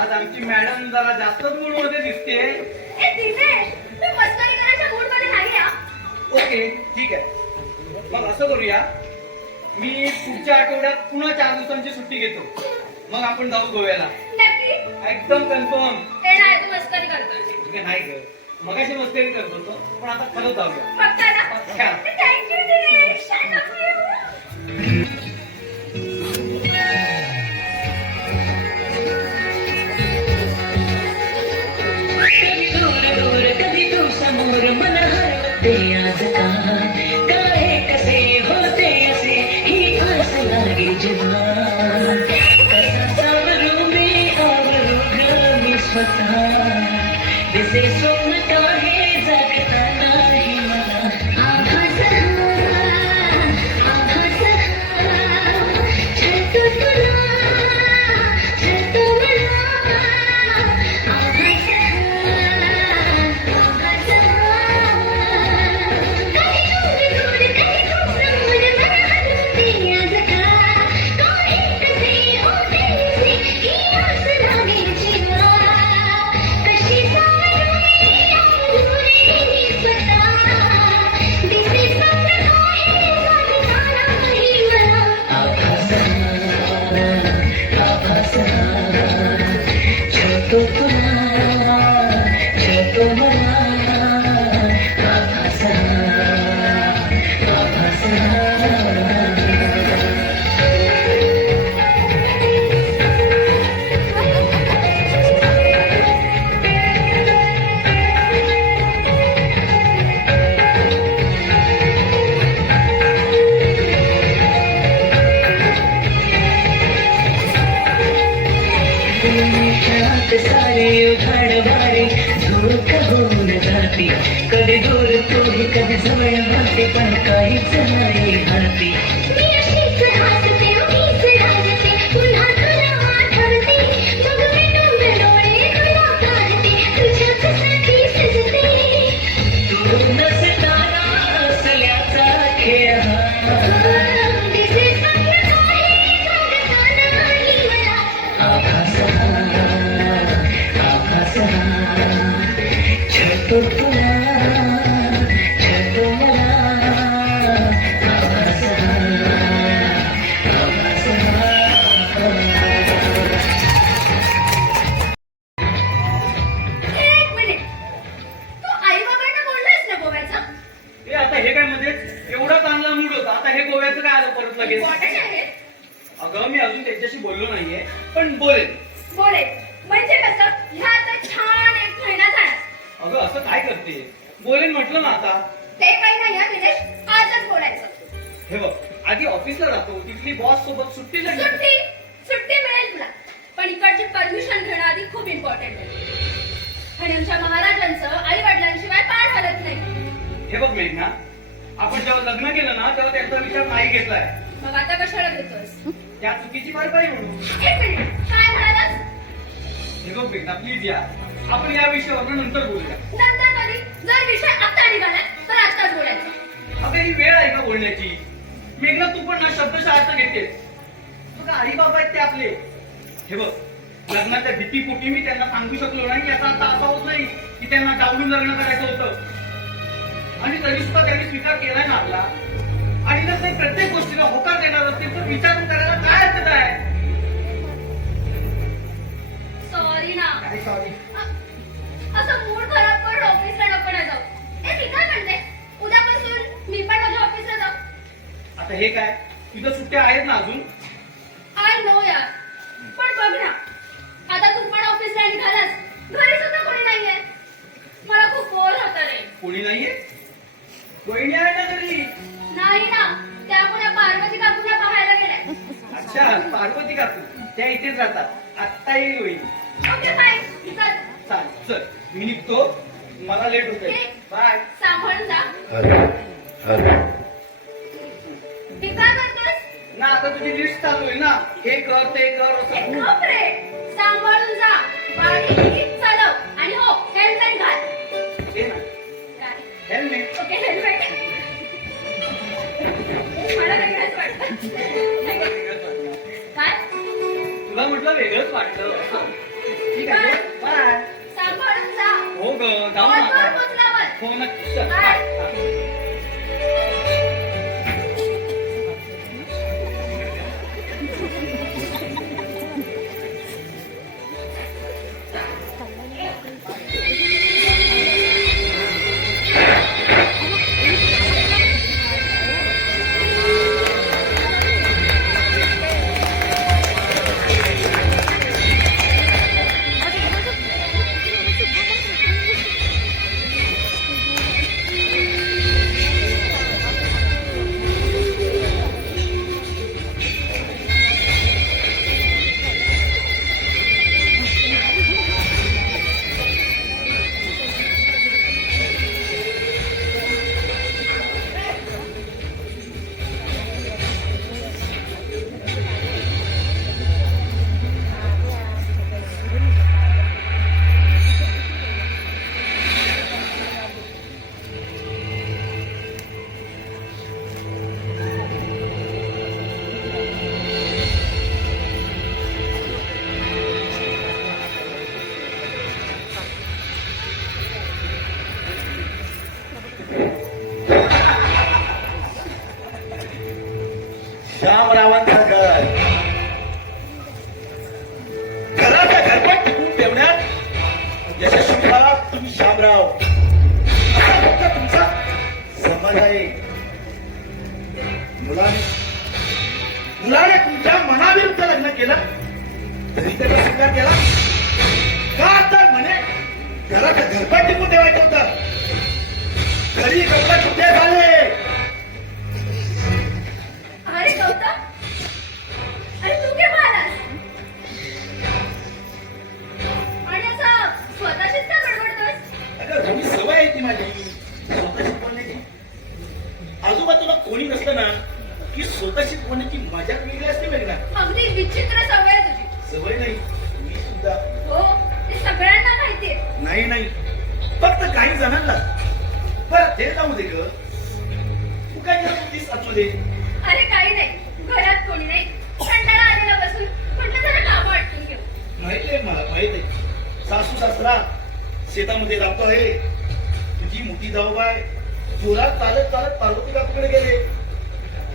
आज आमची मॅडम जरा जास्तच मूडमध्ये दिसते. ए दिनेश, तू मस्करी करायच्या मूडमध्ये नाही हा. ओके ठीक आहे मग असं करूया मी पुढच्या आठवड्यात पुन्हा 4 दिवसांची सुट्टी घेतो मग आपण जाऊ गोव्याला. नक्की? एकदम कन्फर्म. ते नाही, तू मस्करी करतोय. नाही ग मगाशी मस्करी करत होतो पण आता खरंच जाऊया. बघता ना? अच्छा. Thank you Dinesh. I love you. कधी दूर दूर कधी तू समोर मन हरवते आज का काय कसे होते असे ही आस लागे जेव्हा कसा सावरू मी आवरू ग मी स्वतः दिसे स्वप्न काही जागता नाही मला आभास छळतो तुला छळतो मला आभास छळतो तुला छळतो मला आभास क्षणात सारे उघड वारे धूक होऊन जाती कधी दूर तोही कधी जवळ वाटे पण काहीच नाही हाती मी अशीच हसते उगीच राहते पुन्हा तुला आठवते मग मिटून डोळे तुला काढते तुझ्यासाठी सजते तू नसताना असल्याचा खेळ हा दिसे स्वप्न काही सांगता नाही मला आभास छटो तुला छटो मला आभास एक मिनिट तू आई बाबांना बोललास ना गोव्याचा हे आता हे काय मध्ये एवढा चांगला मूड होता आता हे गोव्याचं काय आलं परत लगेच इम्पॉर्टंट आहे अगं मी अजून त्याच्याशी बोललो नाहीये पण बोलेन बोले म्हणजे कसं ह्या आता छान एक महिना झाला अगं असं काय करते बोलेन म्हटलं ना आता ते काही नाही हा विनेश आजच बोलायचं हे बघ आधी ऑफिसला जातो तिथली बॉस सोबत सुट्टीला घेतो. सुट्टी मिळेल तुला पण इकडची परमिशन घेणं आधी खूप इम्पॉर्टंट आहे आणि आमच्या महाराजांचं आई वडिलांशिवाय पार हलत नाही हे बघ मेघना आपण जेव्हा लग्न केलं ना तेव्हा त्यांचा विचार नाही घेतलाय मग आता कशाला घेतोस त्या चुकीची भरपाई म्हणून एक मिनिट काय म्हणालास हे बघ मेघना प्लीज या आपण या विषयावर नंतर बोलूया नंतर कधी जर विषय आता निघाला तर आताच बोलायचं अगं ही वेळ आहे का बोलण्याची मेघना तू पण ना शब्दशः अर्थ घेतेस बघा आई बाबा आहेत ते आपले हे बघ लग्नाच्या भीतीपोटी मी त्यांना सांगू शकलो नाही याचा अर्थ असा होत नाही की त्यांना डावलून लग्न करायचं होतं आणि तरी सुद्धा त्यांनी स्वीकार केलाय ना आपला आणि जर ते प्रत्येक गोष्टीला होकार देणार असतील तर विचारून करायला काय अर्थ आहे सॉरी ना काय सॉरी असं मूड खराब करून ऑफिसला नको ना जाऊ ए मी काय म्हणते उद्यापासून मी पण माझ्या ऑफिसला जाऊ आता हे काय तुझ्या सुट्ट्या आहेत ना अजून आय नो यार पण बघ ना आता तू पण ऑफिसला निघालास घरी सुद्धा कोणी नाहीये मला खूप बोर होत रे कोणी नाहीये वहिनी आहे ना घरी नाही ना त्यामुळे पार्वती काकूला पाहायला गेलाय अच्छा पार्वती काकू त्या इथेच राहतात आत्ता येईल वहिनी ओके बाय चल चालेल चल मी निघतो मला लेट होत ए, बाय सांभाळून जा मी काय करतोस ना आता तुझी लिस्ट चालू आहे ना हे कर ते कर असं एक गप रे सांभाळून जा गाडी नीट चालव आणि हो हेल्मेट घाल दे ना हेल्मेट ओके हेल्मेट मला वेगळंच वाटतं काय तुला म्हटलं वेगळंच वाटलं ठीक आहे बाय सांभाळून जा हो ग जाऊ कॉल ना कर पोचल्यावर हो नक्की चल बाय. बाय श्यामरावांचं घर घराच्या घरपट टिकून ठेवण्यात यशस्वी व्हा तुम्ही श्यामराव असा फक्त तुमचा समाज आहे मुलाने तुमच्या मनाविरुद्ध लग्न केलं तरी त्याचा स्वीकार केला का तर म्हणे घराचं घरपट टिकून ठेवायचं होतं घरी कपडे कुठे झाले अरे गौतम अरे तू केव्हा आलास नाही फक्त काही जणांना. बरं ते जाऊ दे ग, तू काय करत होतीस आतमध्ये? अरे काही नाही, घरात कोणी नाही, कंटाळा आलेला बसून म्हटलं जरा कामं आटपून घेऊ. माहितीये मला, माहितीये. सासू सासरा शेतामध्ये राहतो आहे. तुझी मोठी जाऊबाई जोरात चालत चालत पार्वती बापूकडे गेले.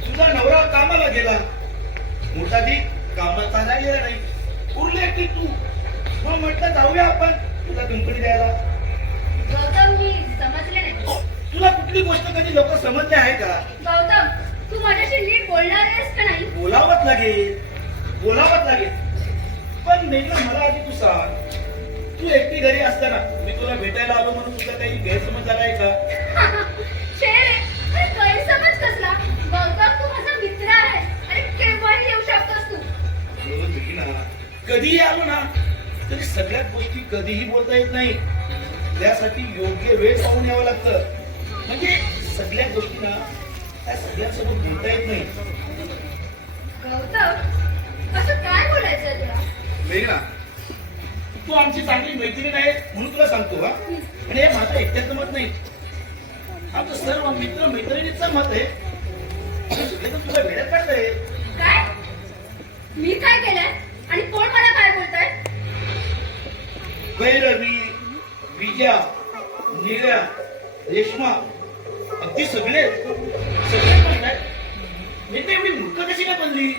तुझा नवरा कामाला गेला. मोठा दी कामाचा राहिलेला नाही. उरले की तू. मग म्हटलं जाऊया आपण तुला कंपनी द्यायला. गौतम, मी समजले नाही. तुला कुठली गोष्ट कधी लोक समजले आहे का? गौतम, तू माझ्याशी नीट बोलणार आहेस का नाही? बोलावंच लागेल, बोलावंच लागेल. पण मेघना मला आधी तू सांग, तू एकटी घरी असताना मी तुला भेटायला आलो म्हणून तुझा काही गैरसमज झाला आहे का? शेरे, अरे गैरसमज कसला? गौतम, तू माझा मित्र आहे आणि केव्हाही येऊ शकतोस तू. हो, मेघना, कधीही आलो ना तरी सगळ्याच गोष्टी कधीही बोलता येत नाही. त्यासाठी योग्य वेळ पाहून यावं लागतं. म्हणजे सगळ्या गोष्टी ना त्या सगळ्यांसोबत बोलता येत नाही. गौतम, असं काय बोलायचंय तुला? मेघना, तू आमची चांगली मैत्रीण आहे म्हणून तुला सांगतो हा. आणि हे माझं एकट्याचं मत नाही, आमचं सर्व मित्र मैत्रिणीचं मत आहे. सगळे तर तुला वेळात काढलंय. काय? मी काय केलंय आणि कोण मला काय बोलताय? भैरवी, विजया, नीरा, रेश्मा, अगदी सगळे म्हणतात. मी तर एवढी मूर्ख कशी काय बनली?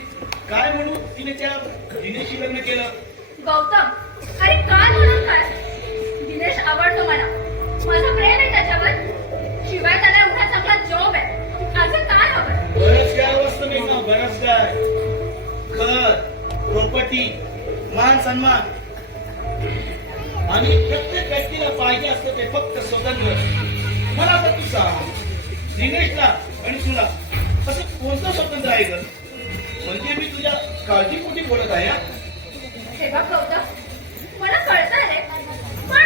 काय म्हणून तिने त्या दिनेशी लग्न केलं? गौतम, अरे काय म्हणून काय? दिनेश आवडतो मला, माझं प्रेम आहे त्याच्यावर. शिवाय त्याला एवढा चांगला जॉब आहे. अजून काय हवं? बरंच काय असतं नाही ना, बरंच काय. घर, प्रॉपर्टी, मान सन्मान आणि प्रत्येक व्यक्तीला पाहिजे असतं ते फक्त स्वतंत्र. मला आता तू सांग, दिनेशला आणि तुला असं कोणतं स्वतंत्र आहे ग? म्हणजे मी तुझ्या काळजीपोटी बोलत आहे. हे बघ गौतम, मला कळतंय रे, पण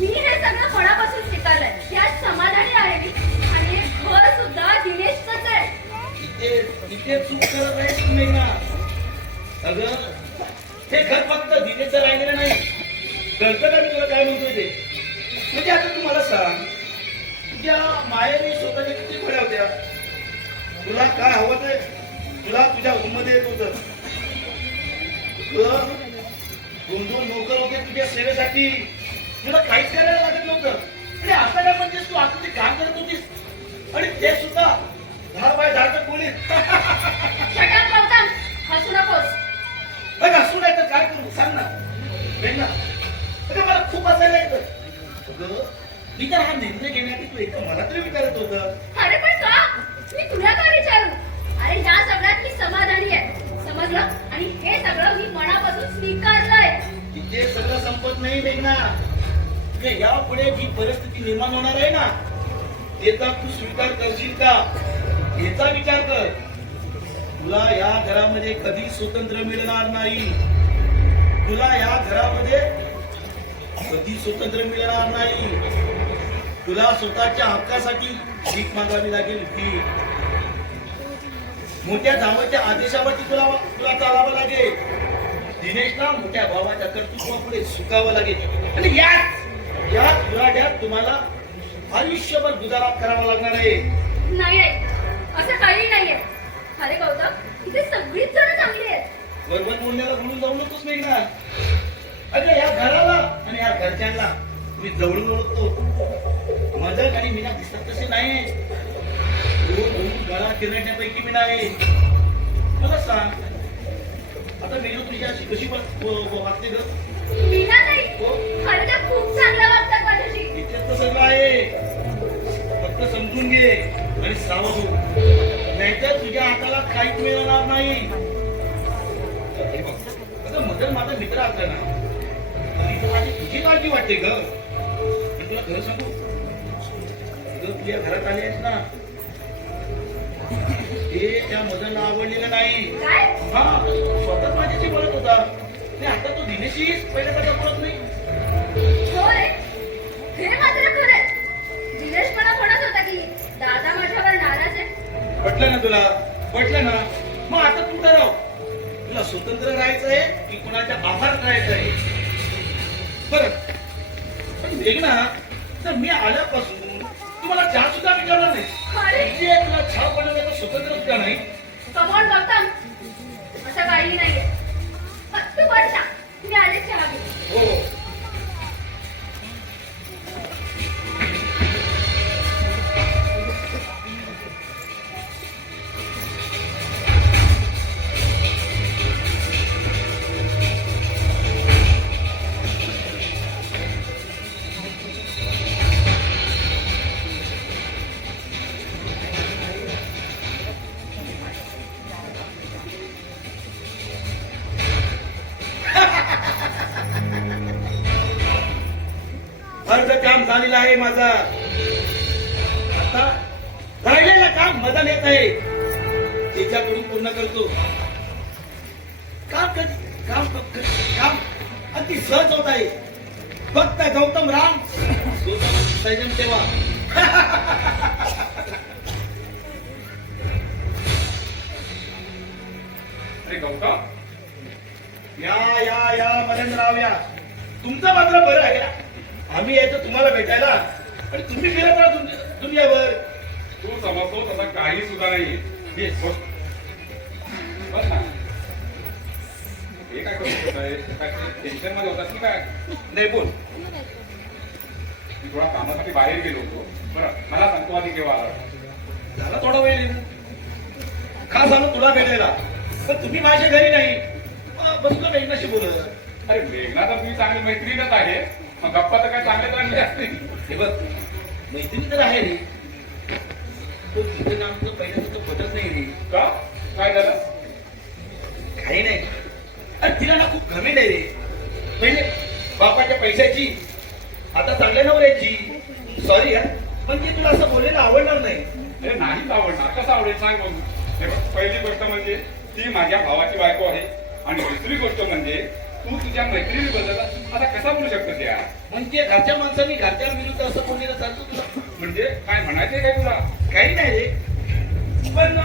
मी हे सगळं कोणापासून स्वीकारलंय यात समाधानी आहे मी. आणि हे घर सुद्धा दिनेशचंच आहे. इथे चूक करत आहेस तुम्ही ना. अगं, हे घर फक्त दिनेचं राहिलेलं नाही. कळतं का मी तुला काय म्हणतोय ते? म्हणजे आता तू मला सांग, तुझ्या मायेने स्वतःच्या किती फळ्या होत्या? तुला काय हवं ते तुला तुझ्या रूममध्ये येत होतं. दोन दोन नोकर होते तुझ्या सेवेसाठी. तुला काहीच करायला लागत नव्हतं. आणि आता काय म्हणतेस तू आतमध्ये काम करत होतीस आणि ते सुद्धा 10 बाय 10च्या खोलीत. Shut up, गौतम, हसू नकोस. अगं असू नाही तर काय करू सांग ना. मेघना, अगं मला खूप हसायला येतं. अगं, मी तर हा निर्णय घेण्याआधी तू एक मला तरी विचारत होतं. अरे पण का? मी तुला का विचारू? अरे या सगळ्यात मी समाधानी आहे, समजलं? आणि हे सगळं मी मनापासून स्वीकारलंय. तिथे सगळं संपत नाही मेघना. यापुढे जी परिस्थिती निर्माण होणार आहे ना, त्याचा तू स्वीकार करशील का याचा विचार कर. तुला या घरामध्ये कधी स्वातंत्र्य मिळणार नाही. तुला या घरामध्ये कधी स्वातंत्र्य मिळणार नाही. तुला स्वतःच्या हक्कासाठी भीक मागावी लागेल. भीक. मोठ्या जावच्या आदेशावरती तुला चालावं लागेल. दिनेशला मोठ्या भावाच्या कर्तृत्वापुढे झुकावं लागेल. आणि याच गुराढ्यात तुम्हाला आयुष्यभर गुजारा करावा लागणार आहे. नाही रे, असं काही नाहीये. अरे गौतम, इथे सगळीच जण चांगली आहेत. बरोबर बोलण्याला म्हणून जाऊ नकोस मेघना. अगं, या घराला आणि या घरच्यांना मी जवळून ओळखतो. मदत आणि मीना दिसतात तसे नाही. गळा किरण्यापैकी मी नाही. मला सांग, आता मेनू तुझ्याशी कशी वागते ग? मीना नाही, अरे त्या खूप चांगल्या वागतात माझ्याशी. इथे तर सगळं आहे. फक्त समजून घे आणि सावध हो, नाहीतर तुझ्या हाताला काहीच मिळणार नाही. हे बघ, अगं मदन माझा मित्र असला ना तरी तर माझी तुझी काळजी वाटते ग. पण तुला खरं सांगू, तुझ्या घरात आली आहेस ना, हे त्या मदनला आवडलेलं नाही. काय? हा, स्वतःच माझ्याशी बोलत होता. आणि आता तो दिनेशी पहिल्यासारखा बोलत नाही. हो रे, हे मात्र खरं आहे. दिनेश मला म्हणत होता की दादा माझ्यावर नाराज आहे. पटलं ना तुला? पटलं ना? मग आता तू ठरव, तुला स्वतंत्र राहायचं आहे की कुणाच्या आभार राहायचं आहे. बरं, वेगळा तर मी आल्यापासून तुम्हाला चहा सुद्धा विचारला नाही. अरे म्हणजे तुला चहा बनवण्याचं स्वतंत्र सुद्धा नाही. कमॉन गौतम असं काही नाहीये तू बस मी आले चहा घेऊन. हो अर्ध काम झालेलं आहे माझा. आता राहिलेलं काम मदन येत आहे त्याच्याकडून पूर्ण करतो. काम अति सहज होत आहे. फक्त गौतम राम संयम ठेवा. अरे गौतम या मदनराव या. तुमचं मात्र बरं आहे ना. आम्ही यायचं तुम्हाला भेटायला आणि तुम्ही फिरत राहा दुनियाभर. तू समजतो तसा काही सुद्धा नाही. हे बस बस ना. हे काय करतो काय टेन्शन मध्ये होतात की काय? नाही बोल. मी थोडा कामासाठी बाहेर गेलो होतो. बरं मला सांगतो आधी केव्हा आला? झाला थोडा वेळ येईल. का झालं तुला भेटायला पण तुम्ही माझ्या घरी नाही. बसलो मेघनाशी बोलत. अरे मेघना तर तुम्ही चांगली मैत्रीणच आहे. मग गप्पा तर काय चांगल्या चांगली असते. हे बघ मैत्रिणी तर आहे रे. तो तुझं नाम तर पहिल्यासारखं पटत नाही रे. का काय झालं? काही नाही. अरे तिला ना खूप घमेंड आहे रे. पहिले बापाच्या पैशाची आता चांगल्या नवऱ्याची. सॉरी यार पण ते तुला असं बोलायला आवडणार नाही. अरे नाहीच आवडणार. कसं आवडेल सांग बघू. हे बघ पहिली गोष्ट म्हणजे ती माझ्या भावाची बायको आहे आणि दुसरी गोष्ट म्हणजे तू तुझ्या मैत्रिणीबद्दल आता कसा बोलू शकतो यार? म्हणजे घरच्या माणसांनी घरच्या विरुद्ध असं बोललेलं चालतं तुला? म्हणजे काय म्हणायचंय काय तुला? काही नाही रे. पण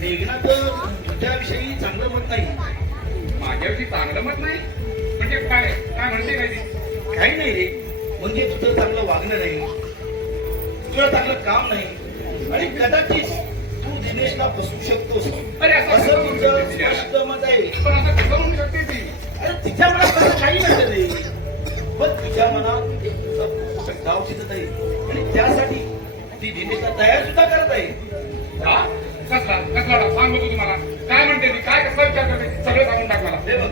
मेघना तर तुझ्याविषयी चांगलं मत नाही. माझ्याविषयी चांगलं मत नाही म्हणजे काय काय म्हणते काय ती? काही नाही रे. म्हणजे तुझं चांगलं वागणं नाही, तुला चांगलं काम नाही आणि कदाचित तू दिनेशला फसवू शकतोस अरे असं तुझं स्पष्ट मत आहे. पण असं कसं म्हणू शकते ती? अरे तिच्या मनात तसं काही नसतं रे. पण तिच्या मनात एक तुझा डाव शिजत आहे आणि त्यासाठी ती दिनेशला तयार सुद्धा करत आहे. हा? कसला कसला डाव? सांग बघू तुम्हाला काय म्हणते ती? काय कसला विचार करते? सगळं सांगून टाक मला. हे बघ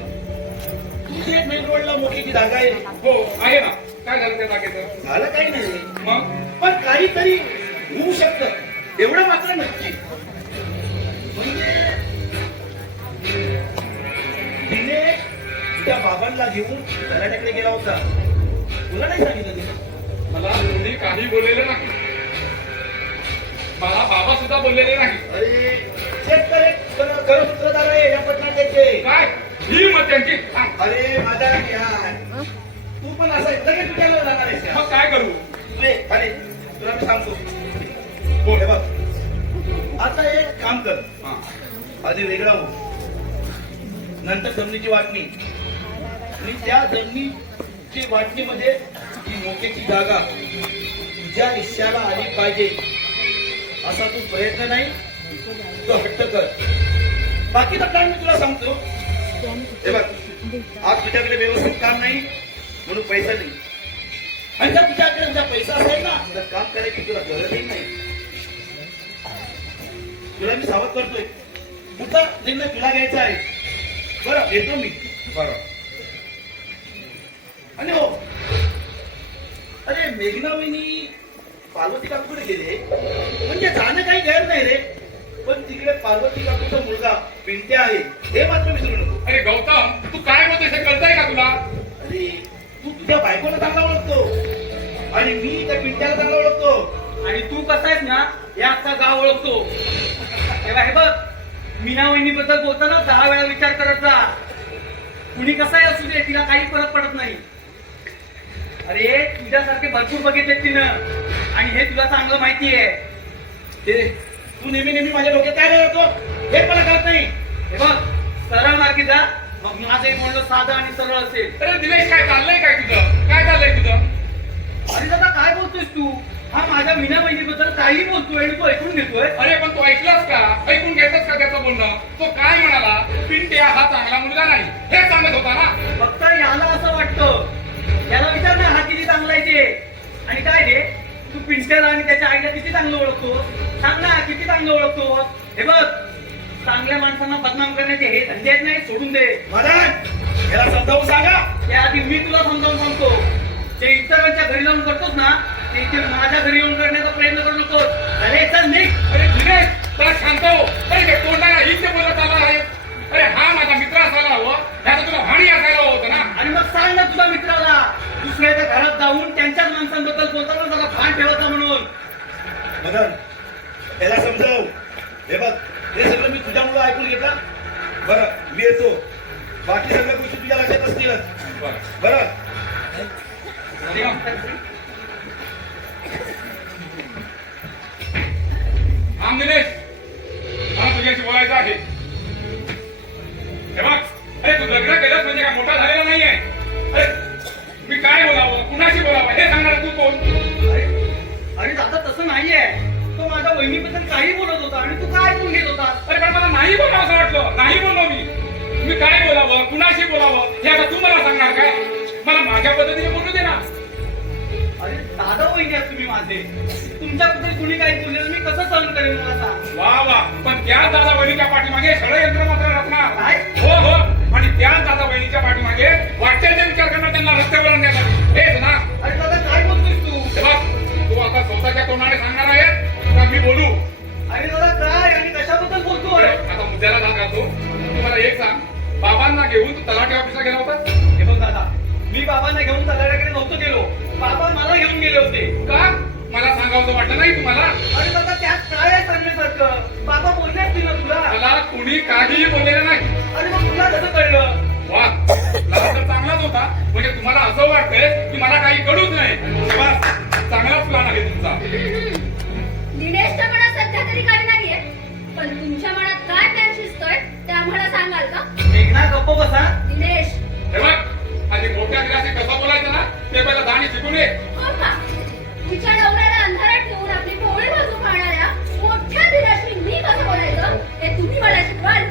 तुझी एक मेन रोडला मोठी जी जागा आहे. हो आहे ना. काय झालं त्या जागेचं? झालं काही नाही रे. मग पण काहीतरी होऊ शकतं एवढं मात्र नक्की. म्हणजे दिनेश तुझ्या बाबांना घेऊन कर्नाटककडे गेला होता. तुला नाही सांगितलं तिने? मला कोणी काही बोललेलं नाही. मला बाबा सुद्धा बोललेले नाही. अरे चेक कर. खरं सूत्रधार आहे या पटनाट्याचे. काय ही मत त्यांची? थांब. अरे माझा यार तू पण असं लगेच तुझ्याला जाणार आहेस का? मग काय करू? अरे तुला मी सांगतो. बोल. हे बघ आता एक काम कर. हा. आधी वेगळा हो, नंतर जमिनीची वाटणी आणि त्या जमिनीची वाटणीमध्ये ही मोक्याची जागा तुझ्या हिश्श्याला आली पाहिजे असा तू प्रयत्न नाही, तो हट्ट कर. बाकीचा प्लॅन मी तुला सांगतो. हे बघ आज तुझ्याकडे व्यवस्थित काम नाही म्हणून पैसा नाही आणि जर तुझ्याकडे जर पैसा असेल ना तर काम करायची तुला गरजही नाही. तुला मी सावध करतोय. तुझा निर्णय तुला घ्यायचा आहे. बरं येतो मी. बरं. आणि हो अरे मेघनाविनी पार्वती काकूकडे गेले म्हणजे जाणं काही गैर नाही रे. पण तिकडे पार्वती काकूचा मुलगा पिंट्या आहे हे मात्र विसरू नको. अरे गौतम तू काय बोलतोय हे कळतंय का तुला? अरे तू तुझ्या बायकोला चांगला ओळखतो आणि मी त्या पिंट्याला चांगला ओळखतो. आणि तू कसा आहेस ना हे अख्खा गाव ओळखतो. तेव्हा हे बघ मीना वहिनीबद्दल बोलताना 10 वेळा विचार करत जा. कुणी कसाही असू दे तिला काही फरक पडत नाही. अरे तुझ्यासारखे भरपूर बघितले तिनं आणि हे तुला चांगलं माहिती आहे. ते तू नेहमी माझ्या डोक्यात काय होतो हे मला कळत नाही. हे बघ सरळ मार्गी जा. मग माझं एक म्हणलं साधं आणि सरळ असेल. अरे दिनेश काय चाललंय काय तुझं? बोलतोयस तू? हा माझ्या मीना बहिणीबद्दल काही बोलतोय आणि तू ऐकून घेतोय. अरे पण तू ऐकलंस का? ऐकून घेतच का त्याचं बोलणं? तो काय म्हणाला? पिंट्या हा चांगला मुलगा नाही हे सांगत होता ना. फक्त याला असं वाटतं. याला विचार ना हा किती चांगला आहे ते. आणि काय रे तू पिंट्याला आणि त्याच्या आईला किती चांगलं ओळखतो? सांग ना किती चांगलं ओळखतो? हे बघ चांगल्या माणसांना बदनाम करण्याचे हे धंदे आहेत नाही, सोडून दे. मदन याला समजावून सांगा. त्याआधी मी तुला समजावून सांगतो. जे इतरांच्या घरी जाऊन करतोस ना ते इथे माझ्या घरी येऊन करण्याचा प्रयत्न करू नकोस. अरे चल निघ. अरे दिनेश त्याला शांत हो. अरे ते तोंडाला इथे बोलत आला आहे. अरे हा माझा मित्र असायला हवं, त्याचा तुला हानी असायला हवं होतं ना. आणि मग सांग ना तुझ्या मित्राला दुसऱ्याच्या घरात जाऊन त्यांच्याच माणसांबद्दल बोलताना जरा भान ठेवायचा म्हणून. मदन याला समजाव. हे बघ हे सगळं मी तुझ्यामुळे ऐकून घेतलं. बरं मी येतो. बाकी सगळ्या गोष्टी तुझ्या लक्षात असतीलच. बरं हा दिनेश मला तुझ्याशी बोलायचं आहे. हे बघ अरे तू लग्न केलंस म्हणजे काय मोठा झालेला नाहीये. अरे मी काय बोलावं कुणाशी बोलावं हे सांगणार तू कोण? अरे दादा तसं नाहीये. तो माझ्या बहिणीबद्दल काही बोलत होता आणि तू काय ऐकून घेत होता? अरे पण मला नाही बोलावं असं वाटलं. नाही बोललो मी काय बोलावं कुणाशी बोलावं हे आता तू मला सांगणार काय? मला माझ्या पद्धतीने बोलू दे ना. अरे दादा वहिनी आहेत तुम्ही माझे. तुमच्याबद्दल कुणी काही बोललेलं मी कसं सहन करेन मला सांग. वा वा पण त्याच दादा वहिनीच्या पाठीमागे षडयंत्र मात्र रचणार. काय? हो हो आणि त्याच दादा वहिनीच्या पाठीमागे वाटेचे विचार करणार त्यांना रस्त्यावर आणण्यासाठी हेच ना. अरे दादा काय बोलतोस तू? हे बघ तू आता स्वतःच्या तोंडाने सांगणार आहे का मी बोलू? अरे दादा काय आणि कशाबद्दल बोलतोय? आता मुद्द्याला सांगा तू मला एक सांग. बाबांना घेऊन तू तलाठी ऑफिसला गेला होता? हे बघ दादा मी बाबांना घेऊन तलाट्याकडे नव्हतो गेलो. बाबा मला घेऊन गेले होते. का? मला सांगावं वाटलं नाही तुम्हाला? अरे दादा त्यात काय आहे सांगण्यासारखं? बाबा बोलले असतील ना तुला? मला कुणी काहीही बोललेलं नाही. अरे मग तुला कसं कळलं? वा मला तर चांगलाच होता. म्हणजे तुम्हाला असं वाटतंय की मला काही कळूच नाही. तेव्हा चांगलाच प्लॅन आहे तुमचा. दिनेशच्या मनात सध्या तरी काही नाहीये, पण तुमच्या मनात काय प्लॅन शिजतोय ते आम्हाला सांगाल का? मेघना गप्प बसा. दिनेश हे बघ आधी मोठ्या दिलाशी कसं बोलायचं ना ते पहिलं दाणी शिकून ये. हो का? तुमच्या नवऱ्याला अंधारात ठेवून आपली पोळी बाजू पाहणाऱ्या मोठ्या दिराशी मी कसं बोलायचं हे तुम्ही मला शिकवाल.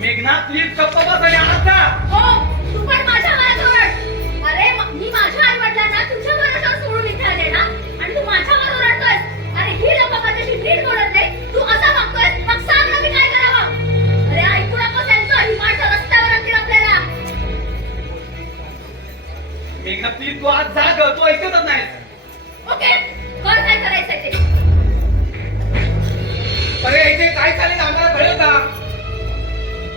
मेघना प्लीज गप्प बस आणि आत जा. हो तू पण माझ्या मनाजवळ. अरे मी माझ्या आई वडिलांना तुझ्या भरोशावर सोडून इथे आले ना आणि तू माझ्यावर ओरडतोयस. अरे ही लोक माझ्याशी नीट बोलत नाही, तू असा वागतोयस, मग सांग ना मी काय करावं? अरे ऐकू नकोस यांचं, ही माणसं रस्त्यावर आणतील आपल्याला. मेघना प्लीज तू आज जा ग. तू ऐकतच नाही. ओके कर काय करायचंय ते. अरे इथे काय चालेल आम्हाला कळलं का?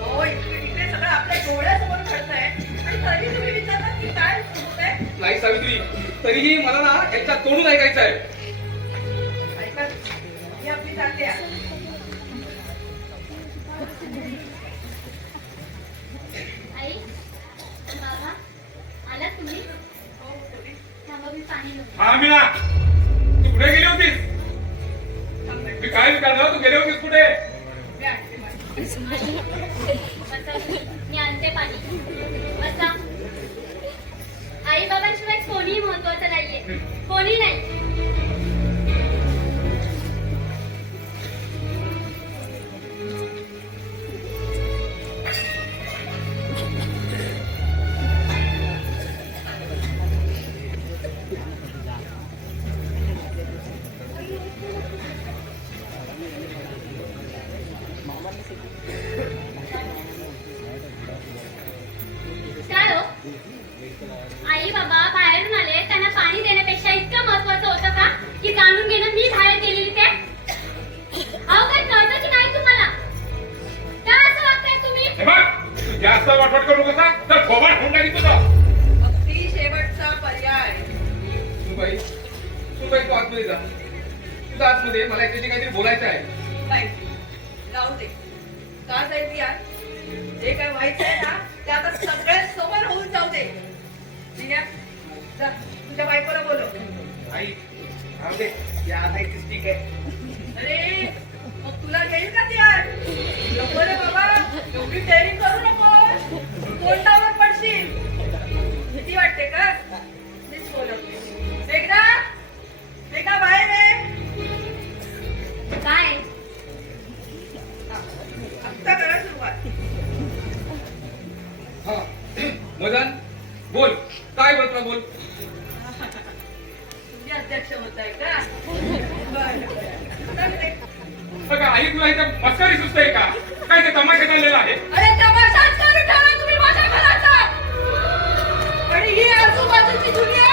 हो इकडे सगळं आपल्या डोळ्यासमोर घडतंय आणि तरी तुम्ही विचारता की काय होतंय? नाही सावित्री तरीही मला ना ह्याच्या तोडून ऐकायचं आहे. ऐका ही आपली जाते आहे. आई बाबा आलात तुम्ही? थांबा मी पाणी घेऊन. हा मीना तू कुठे गेली होतीस? मी काय विचारलं तू गेली होतीस कुठे? मी आणते माझी. बसा, मी आणते पाणी. बसा. आई बाबांशिवाय कोणीही महत्वाचं नाहीये. कोणी नाही. काय हो? आई बाबा बाहेरून आले, त्यांना पाणी देण्यापेक्षा इतकं महत्वाचं होतं का की जाणून घेणं मी बाहेर गेलेली ते? अहो काय कळतं की नाही तुम्हाला? का असं वागताय तुम्ही? हे बघ तू जास्त वाटवट करू कसा तर खोबाड फोन टाकी तुझं. अगदी शेवटचा पर्याय. तू तू आतमध्ये जा. तुझं आतमध्ये मला याच्याशी काहीतरी बोलायचं आहे. नाही जाऊ दे. का जाईल यार? जे काय व्हायचंय ना ते आता सगळ्या समोर होऊन जाऊ दे. ठीक आहे जा तुझ्या बायकोला बोलव. आई राहू दे. या आता इथेच ठीक आहे. अरे मग तुला घेईल का ती यार? नको रे बाबा एवढी तयारी करू नको. तोंडावर पडशील. भीती वाटते का? मीच बोलवते. एकदा काय बोल तुला बोल. तुम्ही अध्यक्ष होताय का बरं. बघा आई तुला इथं मस्करी सुचते का? काय ते तमाशा चाललेला आहे? अरे तमाशाच करून ठेवला तुम्ही माझ्या घराचा. आणि ही आजूबाजूची दुनिया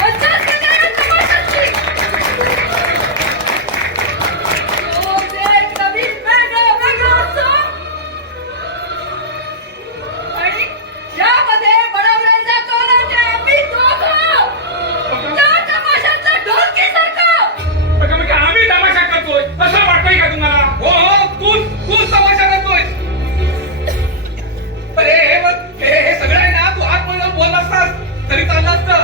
मज्जाच करते या तमाशाची. तो जे कधी वेगळं असतो आणि यामध्ये बडवलं जातो ना ते आम्ही दोघं. त्या तमाशाचं ढोलकीसारखं. बघा मग आम्ही तमाशा करतोय असं वाटतंय का तुम्हाला? हो हो तू तमाशा करतोय. अरे हे बघ हे सगळं आहे ना, तू आतमध्ये बोलत असतास तरी चाललं असतं.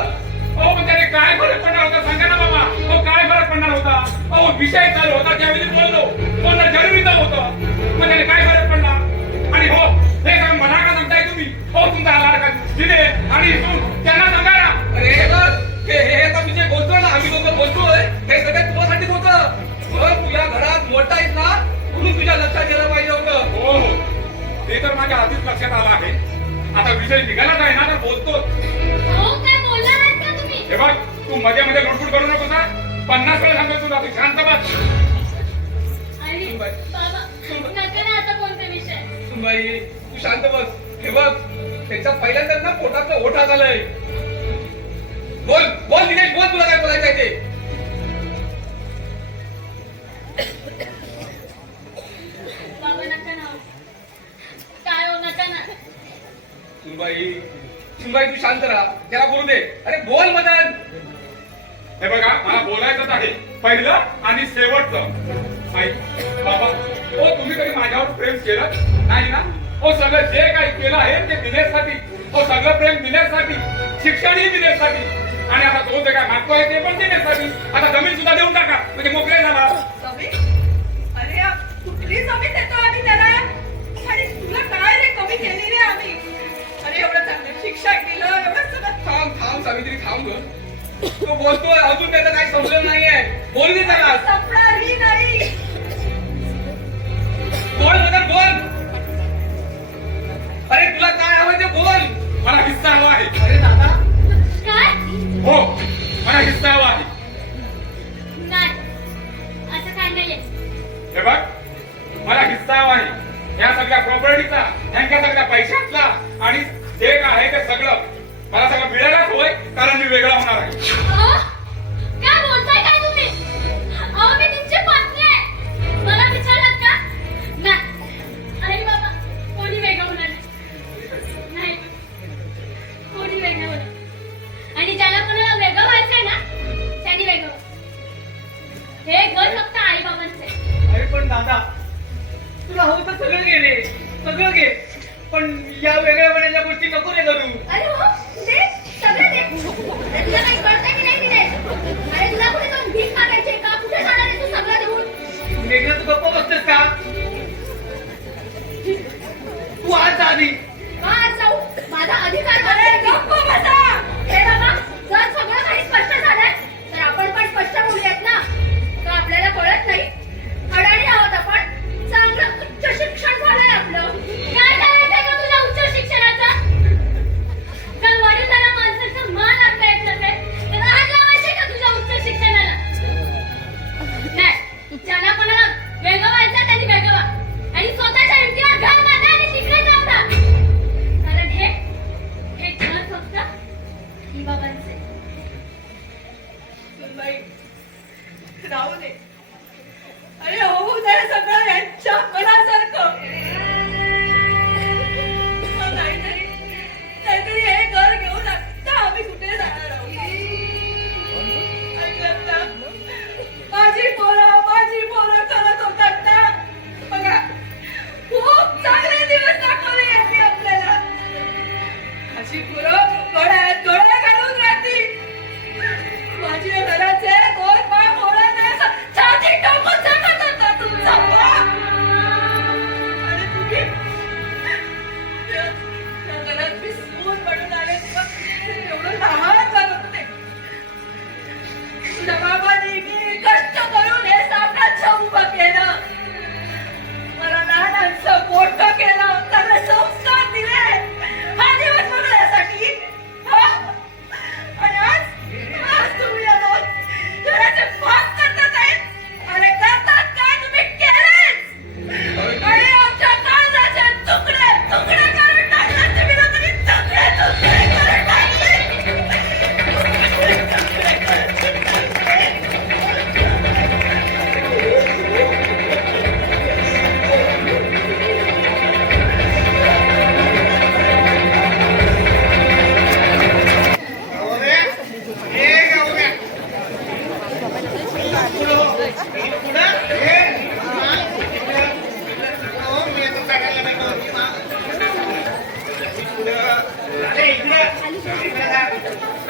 हो पण त्याने काय फरक पडणार होता सांगा ना बाबा. हो काय फरक पडणार होता? हो विषय चालू होता त्यावेळी बोललो, बोलणं जरुरीचं होतं. मग त्याने काय फरक पडला? आणि हो हे सांग मला का सांगताय तुम्ही? हो तुमचा आला दिले आणि इथून त्यांना सांगा ना. अरे हे बघ हे आता मी जे बोलतोय ना, आम्ही दोघं बोलतोय हे सगळं तुझ्यासाठीच होतं. तू या घरात मोठा आहेस ना म्हणून तुझ्या लक्षात गेलं पाहिजे होतं. हो हो ते तर माझ्या आधीच लक्षात आलं आहे. आता विषय निघालाच आहे ना तर बोलतो. हो काय बोलणार आहात का तुम्ही? हे बघ तू मध्ये मध्ये लुटफुट करू नको ना. 50 वेळा सांगतो तुला, तू शांत बस. आणि बाबा नका ना आता कोणता विषय. सुनबाई तू शांत बस. हे बघ त्याच्या पहिल्यांदाच ना पोटातलं ओठा झालंय. बोल बोल दिनेश बोल, तुला काय बोलायचं आहे ते. बाबा नका ना. काय हो नका ना. सुनबाई तू शांत राहा, त्याला बोलू दे. अरे बोल मदन. हे बघा मला बोलायचंच आहे पहिलं आणि शेवटचं. आई बाबा हो तुम्ही कधी माझ्यावर प्रेम केलं नाही ना? हो सगळं जे काही केलं आहे ते दिनेशसाठी. हो सगळं प्रेम दिनेशसाठी, शिक्षणही दिनेशसाठी आणि आता तो जे काय मागतो आहे ते पण दिनेशसाठी. आता जमीन सुद्धा देऊन टाका म्हणजे मोकळे झाला. जमीन? अरे कुठली जमीन देतो आम्ही त्याला? आणि तुला काय रे कमी केली रे आम्ही? अरे एवढं चांगलं शिक्षण केलं, एवढं सगळं. थांब सावित्री थांब ग. तो बोलतोय अजून त्याचं काही समजलं नाहीये. बोल दे त्याला. संपणारही नाही. बोल मदन बोल. अरे तुला काय हवं ते बोल. मला हिस्सा हवा आहे. अरे दादा काय? हो मला हिस्सा हवा आहे. नाही असं काय नाहीये. हे बघ मला हिस्सा हवा आहे या सगळ्या प्रॉपर्टीचा, यांच्या सगळ्या पैशातला आणि जे काय आहे ते सगळं मला सगळं मिळायलाच होय, कारण मी वेगळा होणार आहे. अहो, काय बोलताय काय तुम्ही? अहो मी तुमची पत्नी आहे. मला विचारलात का? नाही. अरे बाबा कोणी वेगळं होणार नाही. कोणी वेगळं होणार. आणि ज्याला कोणाला वेगळं व्हायचंय ना त्यांनी वेगळं व्हा. हे घर फक्त आई बाबांचं आहे. अरे पण दादा तुला हवं तर सगळं घे रे, सगळं घे. पण या वेगळ्या होण्याच्या गोष्टी नको रे करू. अरे हो दे सगळं दे. अरे तुला काही कळतंय की नाही दिनेश? अरे तुला कुठे जाऊन भीक मागायची का? कुठे जाणार आहे तू सगळं देऊन? वेगळं तू गप्प बसतेस का? तू आज जा आधी. आज जाऊ माझा अधिकार आहे. गप्प बसा. हे बाबा जर सगळं काही स्पष्ट झालंय तर आपण पण स्पष्ट बोलूयात ना. का आपल्याला कळत नाही? अडाणी आहोत आपण. चांगलं उच्च शिक्षण झालंय आपलं. काय करायचंय का तुला उच्च शिक्षणाचं? जर वडीलधाऱ्या माणसाचं मान आपल्या येत नसेल तर आज लावायचे का तुझ्या उच्च शिक्षणाला? नाही. ज्यांना कोणाला वेगळं व्हायचं त्यांनी वेगळं व्हा. आणि स्वतःच्या हिमतीवर घर बांधा आणि तिकडे जाऊ ना. कारण हे घर फक्त आई बाबांचे. सुनबाई राहू दे. अरे होऊ दे सगळं यांच्या मनासारखं. नाहीतरी हे घर घेऊन आता आम्ही कुठे जाणार आहोत? ऐकलं ना? माझी पोरं करत होतात ना. बघा खूप चांगले दिवस दाखवले यांनी आपल्याला. माझी पोरं डोळ्या घालून राहतील. माझ्या घराचे दोन बाळ मोडत छाती टाकून जगत होता तुमचा बाप.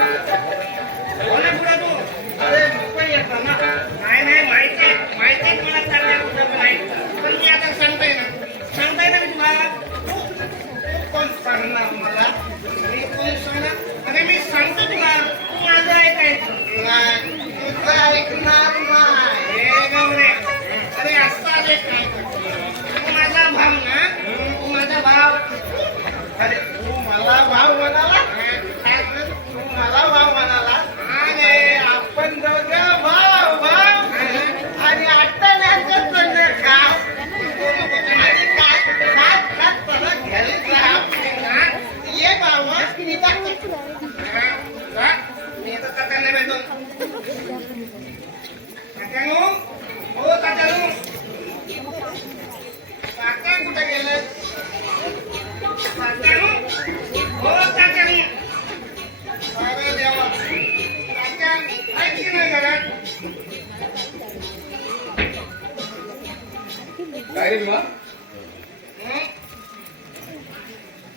कोणा पुढे तू अरे नको येत ना नाही माहिती मला चाललंय कुठं पण आहे पण मी आता सांगताय ना मी तुला तू कोण सांगणार मला मी कोण सांगणार अरे मी सांगतो तुला तू माझं ऐकायचं नाही तुझं ऐकणार नाही हे गौरे अरे असं आले काय तू माझा भाव ना तू माझा भाव अरे तू मला भाव म्हणाला तू मला भाव म्हणाला अरे आपण दोघं भाव भाव आणि अट्टण्याचं तोंड खा आणि काय परत घरीच राहा ये भाव मी आता तात्यांना भेटून तात्यानो हो तात्यानो तात्या कुठे गेले तात्यानो हो तात्यानो अरे देवा तात्या आहे की नाही घरात काय रे भीमा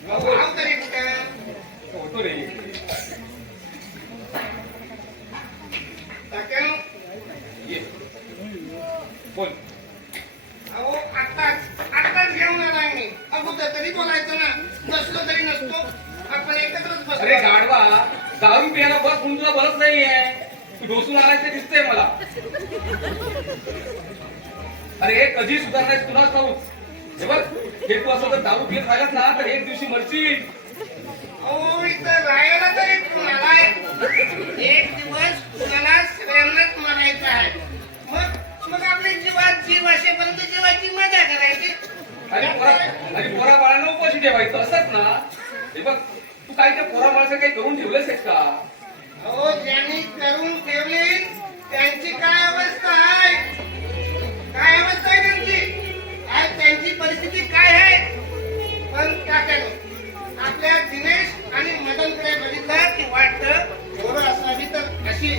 भाव तरी कुठे होतो रे तात्यानो ये बोल अहो आत्ताच घेऊन आलाय मी अगोदर तरी बोलायचं ना बसलो तरी नसतो आपण एकत्रच अरे बसलो गाढवा दारू पियाला बस म्हणून तुला बरंच नाहीये तू ढोसून आलाय ते दिसतंय मला अरे हे कधी सुधारणायचं तुलाच ठाऊक हे बघ हे तू असं जर दारू पियत राहिलास ना तर एक दिवशी मरशील अहो इथं राहायला तरी कुणाला एक दिवस कुणाला सगळ्यांनाच म्हणायचं आहे मग आपली जीवात जीव असेपर्यंत जीवाची मजा करायची आणि पोरा बाळांना उपाशी ठेवायचं असत ना हे बघ तू काही त्या पोरा बाळाचं काही करून ठेवलंस आहेस का अहो ज्यांनी करून ठेवली त्यांची काय अवस्था आहे त्यांची आज त्यांची परिस्थिती काय आहे पण तात्यानो आपल्या दिनेश आणि मदनकडे बघितलं की वाटतं पोरं असावी तर अशी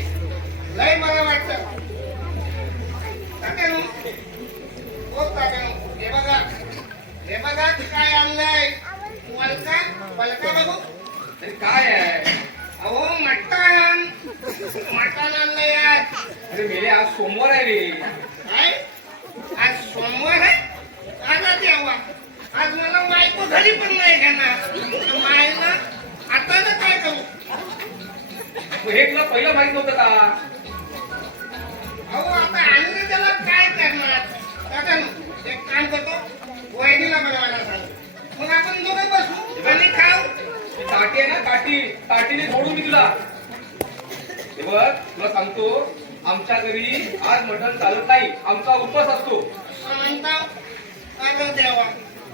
लय मला वाटतं तात्यानो हो तात्यानो हे बघा काय आणलंय वलका बघू तरी काय आहे अहो मटण आणलंय आज अरे मेले आज सोमवार आहे रे काय आज सोमवार आहे आता देवा आज मला बायको घरी पण नाही घेणार मायला आता ना काय करू मग हे तुला पहिलं माहित नव्हतं का अहो आता आणलं त्याला काय करणार तात्यानो एक काम करतो वहिनीला बनवायला सांग मग आपण दोघं बसू आणि खाऊ ताटी आहे ना ताटीने सोडू मी तुला हे बघ तुला सांगतो आमच्या घरी आज मटण चालत नाही आमचा उपवास असतो म्हणता अगं देवा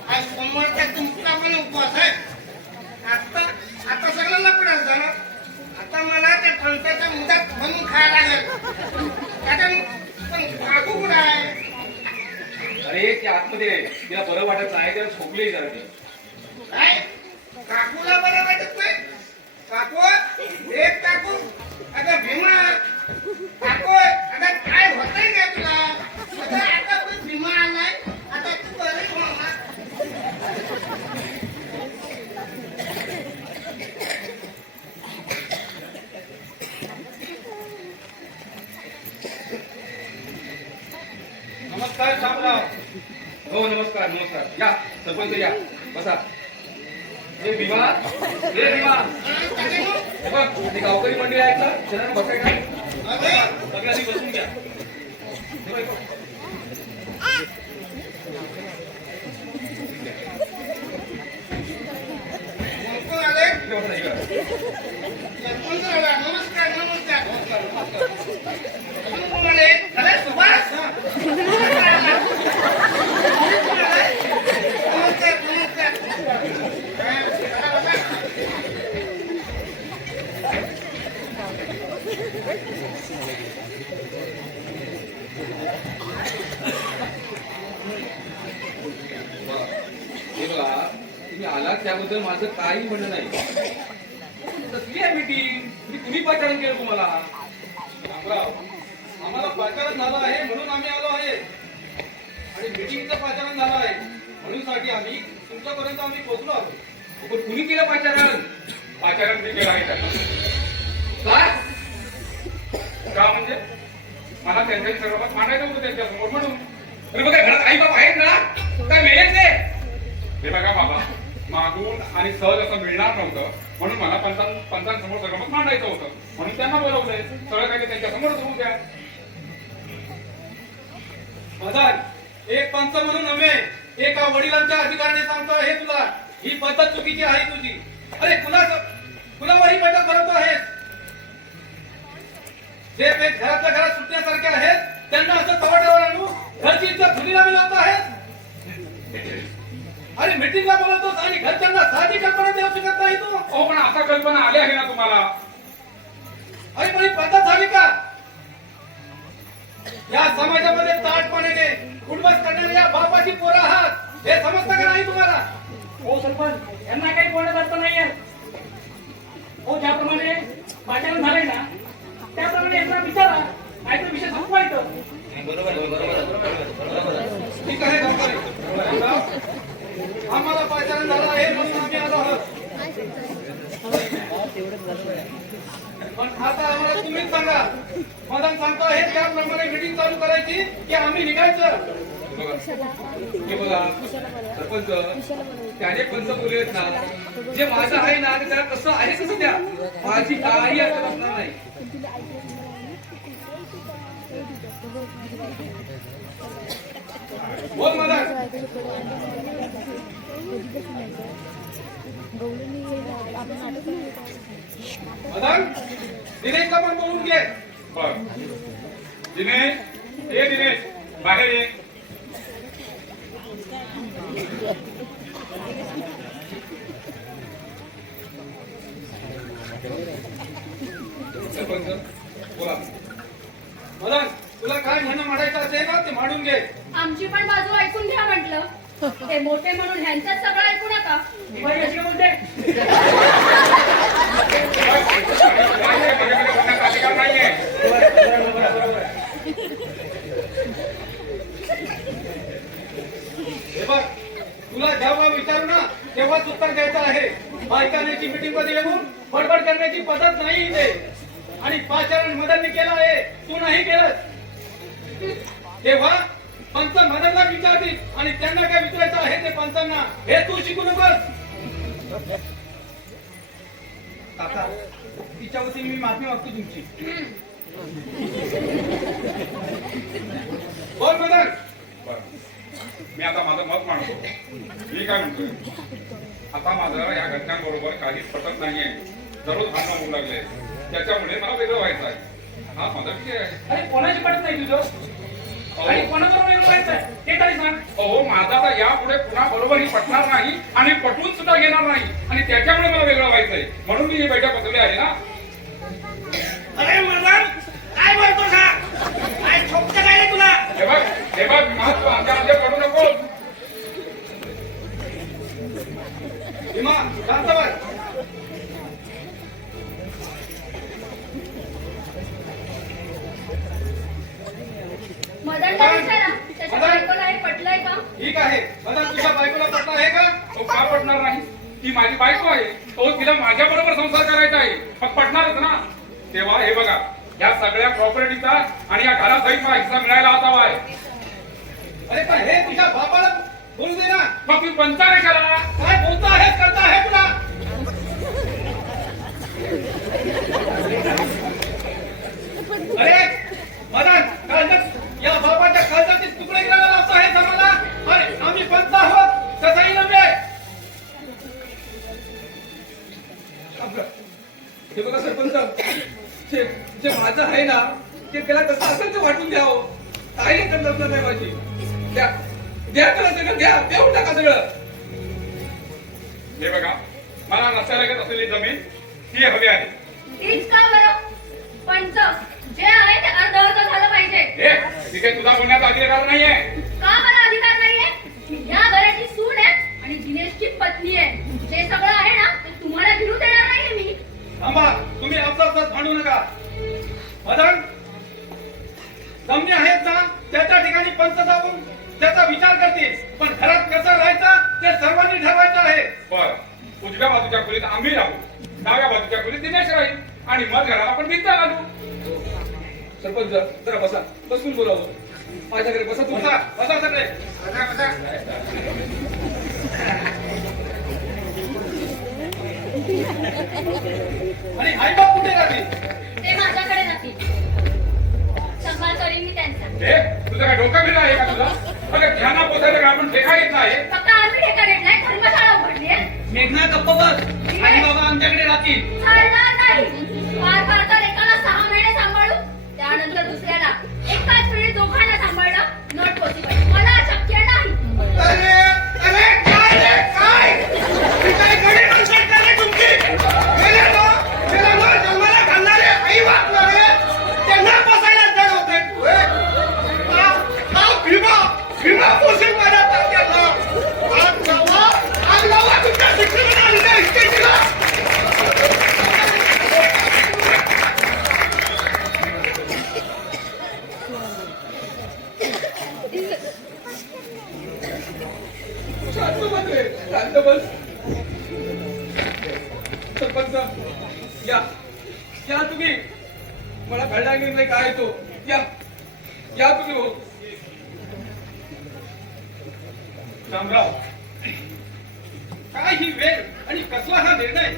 आज सोमवारचा तुमचा पण उपवास आहे आता सगळं लपडच झालं आता मला त्या फणसाच्या मुदात बनवून खायला लागेल कारण पण काकू कुठं आहे अरे ते आतमध्ये तिला बरं वाटत नाही त्याला झोपले जरा ते काय काकूला बरं वाटत नाही काकू एक काकू अगं भीमा काकू अगं काय होतंय का तुला अगं आता पण भीमा आलाय आता तू बरं होणार नमस्कार शामराव हो नमस्कार या सरपंच या बसा हे भीमा हे बघ ते गावकरी मंडळी आहेत ना त्यांना बसायचं सगळ्यांनी बसून घ्या हे बघ. कोण आले इकडे बसा, इकडे. सरपंच आला नमस्कार कोण आले अरे सुभाष नमस्कार हे बघा तुम्ही आलात त्याबद्दल माझं काही म्हणणं नाही कसली आहे मीटिंग तुम्ही पाचारण केलं तुम्हाला आम्हाला पाचारण झालं आहे म्हणून आम्ही आलो आहे आणि मीटिंगचं पाचारण झालं आहे म्हणून साठी आम्ही तुमच्यापर्यंत आम्ही पोहोचलो आहोत पण कुणी केलं पाचारण मी केलं आहे का मला त्यांच्या सर्वात मांडायचं होतं त्यांच्यासमोर म्हणून. अरे बघा घरात आई बाबा आहेत ना, काय मिळेल ते? हे बघा बाबा, मागून आणि सहज असं मिळणार नव्हतं म्हणून मला पंचांसमोर सगळं मग मांडायचं होतं म्हणून त्यांना बोलवलंय. सगळं काही त्यांच्यासमोर होऊ द्या. मदन, एक पंच म्हणून नव्हे, एका वडिलांच्या अधिकाराने सांगतो हे तुला, ही पद्धत चुकीची आहे तुझी. अरे कुणावर ही पद्धत करतो आहेस? जे घरातल्या घरात सुटण्यासारखे आहेत त्यांना असं तवाट्यावर आणू घरची इज्जत धुलीला मिळवत आहेस. अरे मीटिंगला बोलवतोस आणि घरच्यांना साधी कल्पना देऊ शकत नाही तू. हो पण असा कल्पना आली आहे ना तुम्हाला. अरे पण ही पद्धत झाली का? या समाजामध्ये ताटपणाने उडबस करणाऱ्या या बापाची पोरं आहात हे समजतं का नाही तुम्हाला? हो सरपंच, यांना काही बोलत अर्थ नाहीये. हो ज्याप्रमाणे पाचारण झालंय ना त्याप्रमाणे यांना विचारा, नाही तर विषय संपवायचं. ठीक आहे गावकरी. आम्हाला पाचारण झालं आहे म्हणून आम्ही आलो आहोत. पण आता आम्हाला तुम्हीच सांगा, मदन सांगतो हे त्याप्रमाणे मीटिंग चालू करायची की आम्ही निघायचं? हे बघा सरपंच, त्याने पंच बोललेत ना, जे माझं आहे ना ते त्याला कसं आहे कसं द्या, माझी काही अर्थ असणार नाही. बोल मदन. मदन, दिनेशला पण बोलून घे. बर दिनेश, ये दिनेश बाहेर ये. सरपंच बोला. मदन, तुला काय म्हणणं मांडायचं असेल ना ते मांडून घे. आमची पण बाजू ऐकून घ्या म्हटलं. ते मोठे म्हणून ह्यांचंच सगळं ऐकू नका. बाई अशी बोलते. माझ्याकडे बोलण्याचा अधिकार नाहीये. हे बघ, तुला जेव्हा विचारू ना तेव्हाच उत्तर द्यायचं आहे. बायकांची मीटिंग मध्ये येऊन बडबड करण्याची पद्धत नाही इथे. आणि पाचारण मदनने केलं आहे, तू नाही केलं. तेव्हा पंच मदनला विचारतील आणि त्यांना काय विचारायचं आहे ते पंचांना हे तू शिकू नकोस. काका, तिच्या वतीने मी माफी मागतो तुमची. बोल मदन. बरं. मी आता माझं मत मांडतो. मी काय म्हणतोय, आता माझं या घटनांबरोबर काहीच पटत नाहीये. दररोज भांडणं होऊ लागले, त्याच्यामुळे मला वेगळं व्हायचं आहे. हा माझा विषय आहे. अरे कोणाची पडत नाही तुझं? आणि कोणाबरोबर वेगळं व्हायचंय ते तरी सांग. हो माझा तर यापुढे पुन्हा बरोबरही पटणार नाही आणि पटवून सुद्धा घेणार नाही आणि त्याच्यामुळे मला वेगळं व्हायचंय म्हणून मी ही बैठक बसवली आहे ना. अरे मदन, काय बोलतोस हा? काय छोकतं काय रे तुला? हे बघ महत्व आमच्यामध्ये पडू नको. भीमा, शांत बस. मदनला विचारा, त्याच्या बायकोला हे पटलंय का? ठीक आहे. मदन, तुझ्या बायकोला पटलं आहे का? तो का पटणार नाही? ती माझी बायको आहे. तो तिला माझ्या बरोबर संसार करायचा आहे. मग पटणारच ना. तेव्हा हे बघा, या सगळ्या प्रॉपर्टीचा आणि या घरासहित मला हिस्सा मिळायला हवा आहे. अरे पण हे तुझ्या बापाला बोलू दे ना. मग तुम्ही पंचाने करा. काय बोलता आहेस, करता आहे तुला? अरे मदन, कालच या बापाच्या खालचे तुकडे करायला लावतो आहे आम्हाला. अरे आम्ही पंच आहोत, तसंही नव्हे. हे बघा सरपंच, जे माझं आहे ना ते त्याला कसं असेल ते वाटून द्यावं. काही करणार नाही माझी. द्या त्याला सगळं द्या, देऊन टाका सगळं. हे बघा, मला नसायला लागत असलेली जमीन ती हवी आहे. तीच का बरं? पंच जे आहे ते अर्धवट झालं पाहिजे. हे तिथे तुझा बोलण्याचा अधिकार नाहीये. का मला अधिकार नाहीये? या घराची सून आहे आणि दिनेशची पत्नी आहे. जे सगळं आहे ना ते तुम्हाला घेऊन देणार नाहीये मी. थांबा, तुम्ही आपसात भांडू नका. मदन, जमिनी आहेत ना त्याच्या ठिकाणी पंच जाऊन त्याचा विचार करतील. पण घरात कसं राहायचं ते सर्वांनी ठरवायचं आहे. बर, उजव्या बाजूच्या खोलीत आम्ही राहू, डाव्या बाजूच्या खोलीत दिनेश राहील आणि मग घराला आपण भिंत घालू. सरपंच जरा बसा, बसून बोलावं. माझ्याकडे बसा, तुम्ही बसा सगळे. बसा, बसा. आणि आई बाप कुठे राहते? ते माझ्याकडे जातील. सांभाळ करीन मी त्यांचा. तुझं काय डोकं बिला आहे का तुझा? अगं घ्याना पोसायला का आपण ठेका येत नाही. फक्त आम्ही ठेका देत नाही, धर्मशाळा उघडली आहे. मेघना गप्प बस. आई बाबा आमच्याकडे राहतील. चालणार नाही. फार फार तर एकाला 6 महिने सांभाळू, त्यानंतर दुसऱ्याला एकाच वेळी दोघांना सांभाळणं नॉट पॉसिबल. मला शक्य नाही. अरे अरे काय रे काय ही काय गडी माणसं का रे तुमची गेले ना जन्माला घालणारे आई बाप ना रे त्यांना पोसायला जड होते भीमा पोषण माझ्या तात्याला आग लावा तुमच्या शिक्षणाला तुमच्या इस्टेटीला. शांत बस रे, शांत बस. सरपंच या या तुम्ही. मला कळला निर्णय काय तो. या या तुम्ही. हो रामराव, काय ही वेळ आणि कसला हा निर्णय.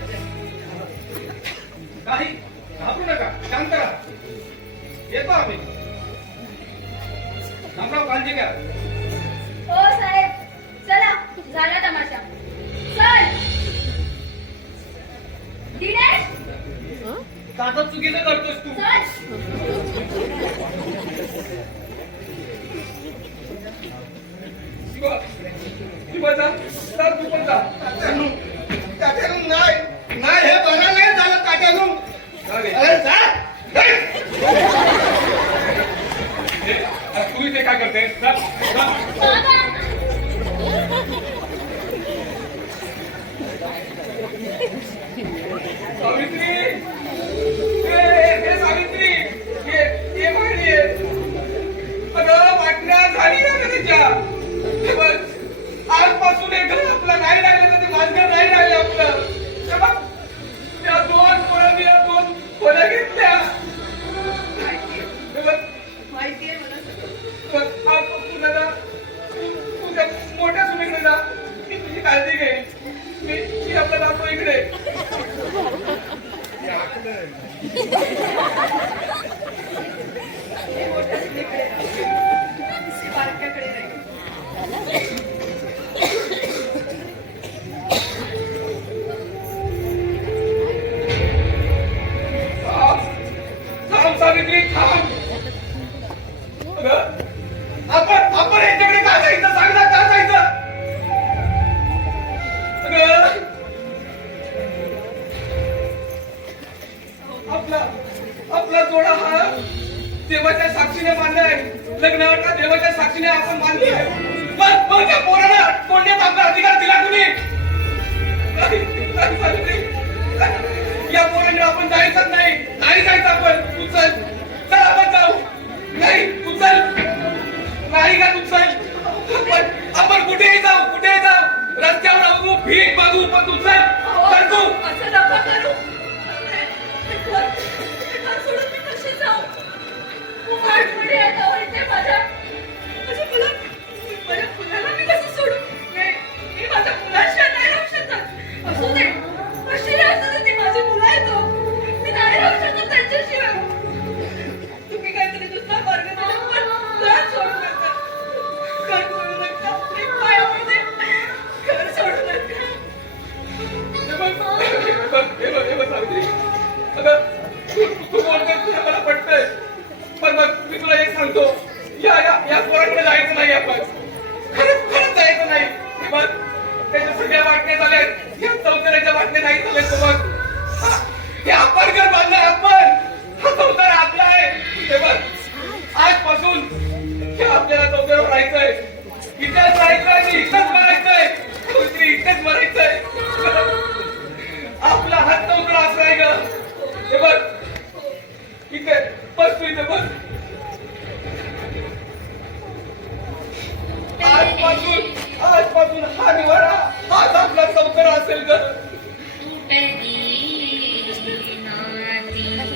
काही घाबरू नका, शांत राहा. येतो आम्ही. रामराव काळजी घ्या. हो साहेब, चला झाला तमाशा. चल दिनेश, दादा चुकीचं करतोस तू. चल. शिवा शिवा जा, तू पण जा. तात्यानं नाही नाही हे बरं नाही झालं तात्यानं. अरे जा तू इथे काय करते? बाबा, सावित्री, सावित्री, ये माहिती आहे. अगं वाटण्या झाली ना का त्याच्या. हे बघ, आजपासून एक घर आपलं नाही राहिलं तर ते माझं नाही राहिलं आपलं. हे बघ, त्या 2 पोरांनी या 2 खोल्या घेतल्या. हे बघ, माहितीये मला सगळं. बघ, आजपासून दादा तुझ्या मोठ्या सुनेकडे जा. मी तुझी काळजी घे. मी आपला जातो इकडे. हे मोठ्या सुनेकडे राहील. बारक्याकडे राहील. थांब सावित्री, थांब. अगं, आपण यांच्याकडे का जायचं? सांग ना, का जायचं? अगं, आपला जोडा हा देवाच्या साक्षीने मानलाय. लग्नाला देवाच्या साक्षीने आपण मानलोय. मग त्या पोराला तोडण्यात आपला अधिकार दिला कुणी? नाही सावित्री, या पोराने आपण जायचंच नाही जायचं. आपण तू चल आपण जाऊ. नाही तू चल. नाही का तू चल. आपण कुठेही जाऊ रस्त्यावर राहू, भीक मागू, पण तू चल तू. असं नका करू. हे घर सोडून मी कशी जाऊ? खूप आठवणी येतात इथे माझ्या. माझ्या मुलाला मी कसं सोडू? मी माझ्या मुलाशिवाय नाही राहू शकत. असू दे, कशी असू दे, ती माझी मुलं आहेत हो. मी नाही राहू शकत त्यांच्याशिवाय. तुम्ही काहीतरी दुसरा मार्ग दिला, पण घर सोडू नका. घर सोडू नका. मी पाया पडते. घर सोडू नका. हे बघ सावित्री, अगं तू बोलतोय तुला मला पटतंय. पण मग मी तुला एक सांगतो, या पोराकडे जायचं नाही. आपण खरंच जायचं नाही. बघ, त्याच्या सगळ्या वाटण्या झाल्यात. या चौथऱ्याच्या वाटण्या नाही झाल्यात. तर बघ, हे आपण घर बांधलं. हा चौथरा आपला आहे. ते बघ, आजपासून हे आपल्याला चौथऱ्यावर राहायचंय. इथेच राहायचंय आणि इथंच मरायचंय. इथेच मरायचंय. आपला हात चौथरा असं आहे ग. हे बघ, इथे बस, तू इथे बस. आजपासून हा निवारा हाच आपला चौथरा असेल ग. टूटली नाती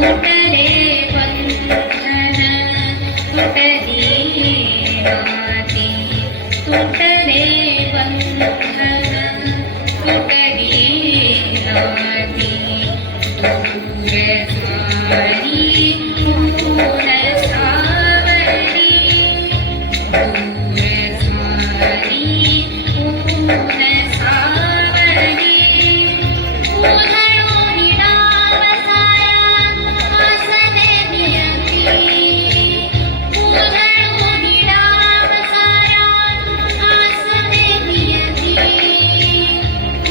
तुटले बंधन तुटली नाती तुटले बंधन तुटली नाती दूर सारी ऊन सावली दूर सारी ऊन सावली उधळून डाव साया आसने नियती उधळून डाव साया आसने नियती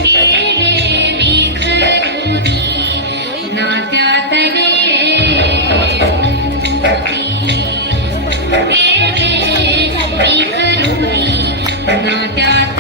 गेले विखरुनी नात्यातले मोती गेले विखरुनी नात्यात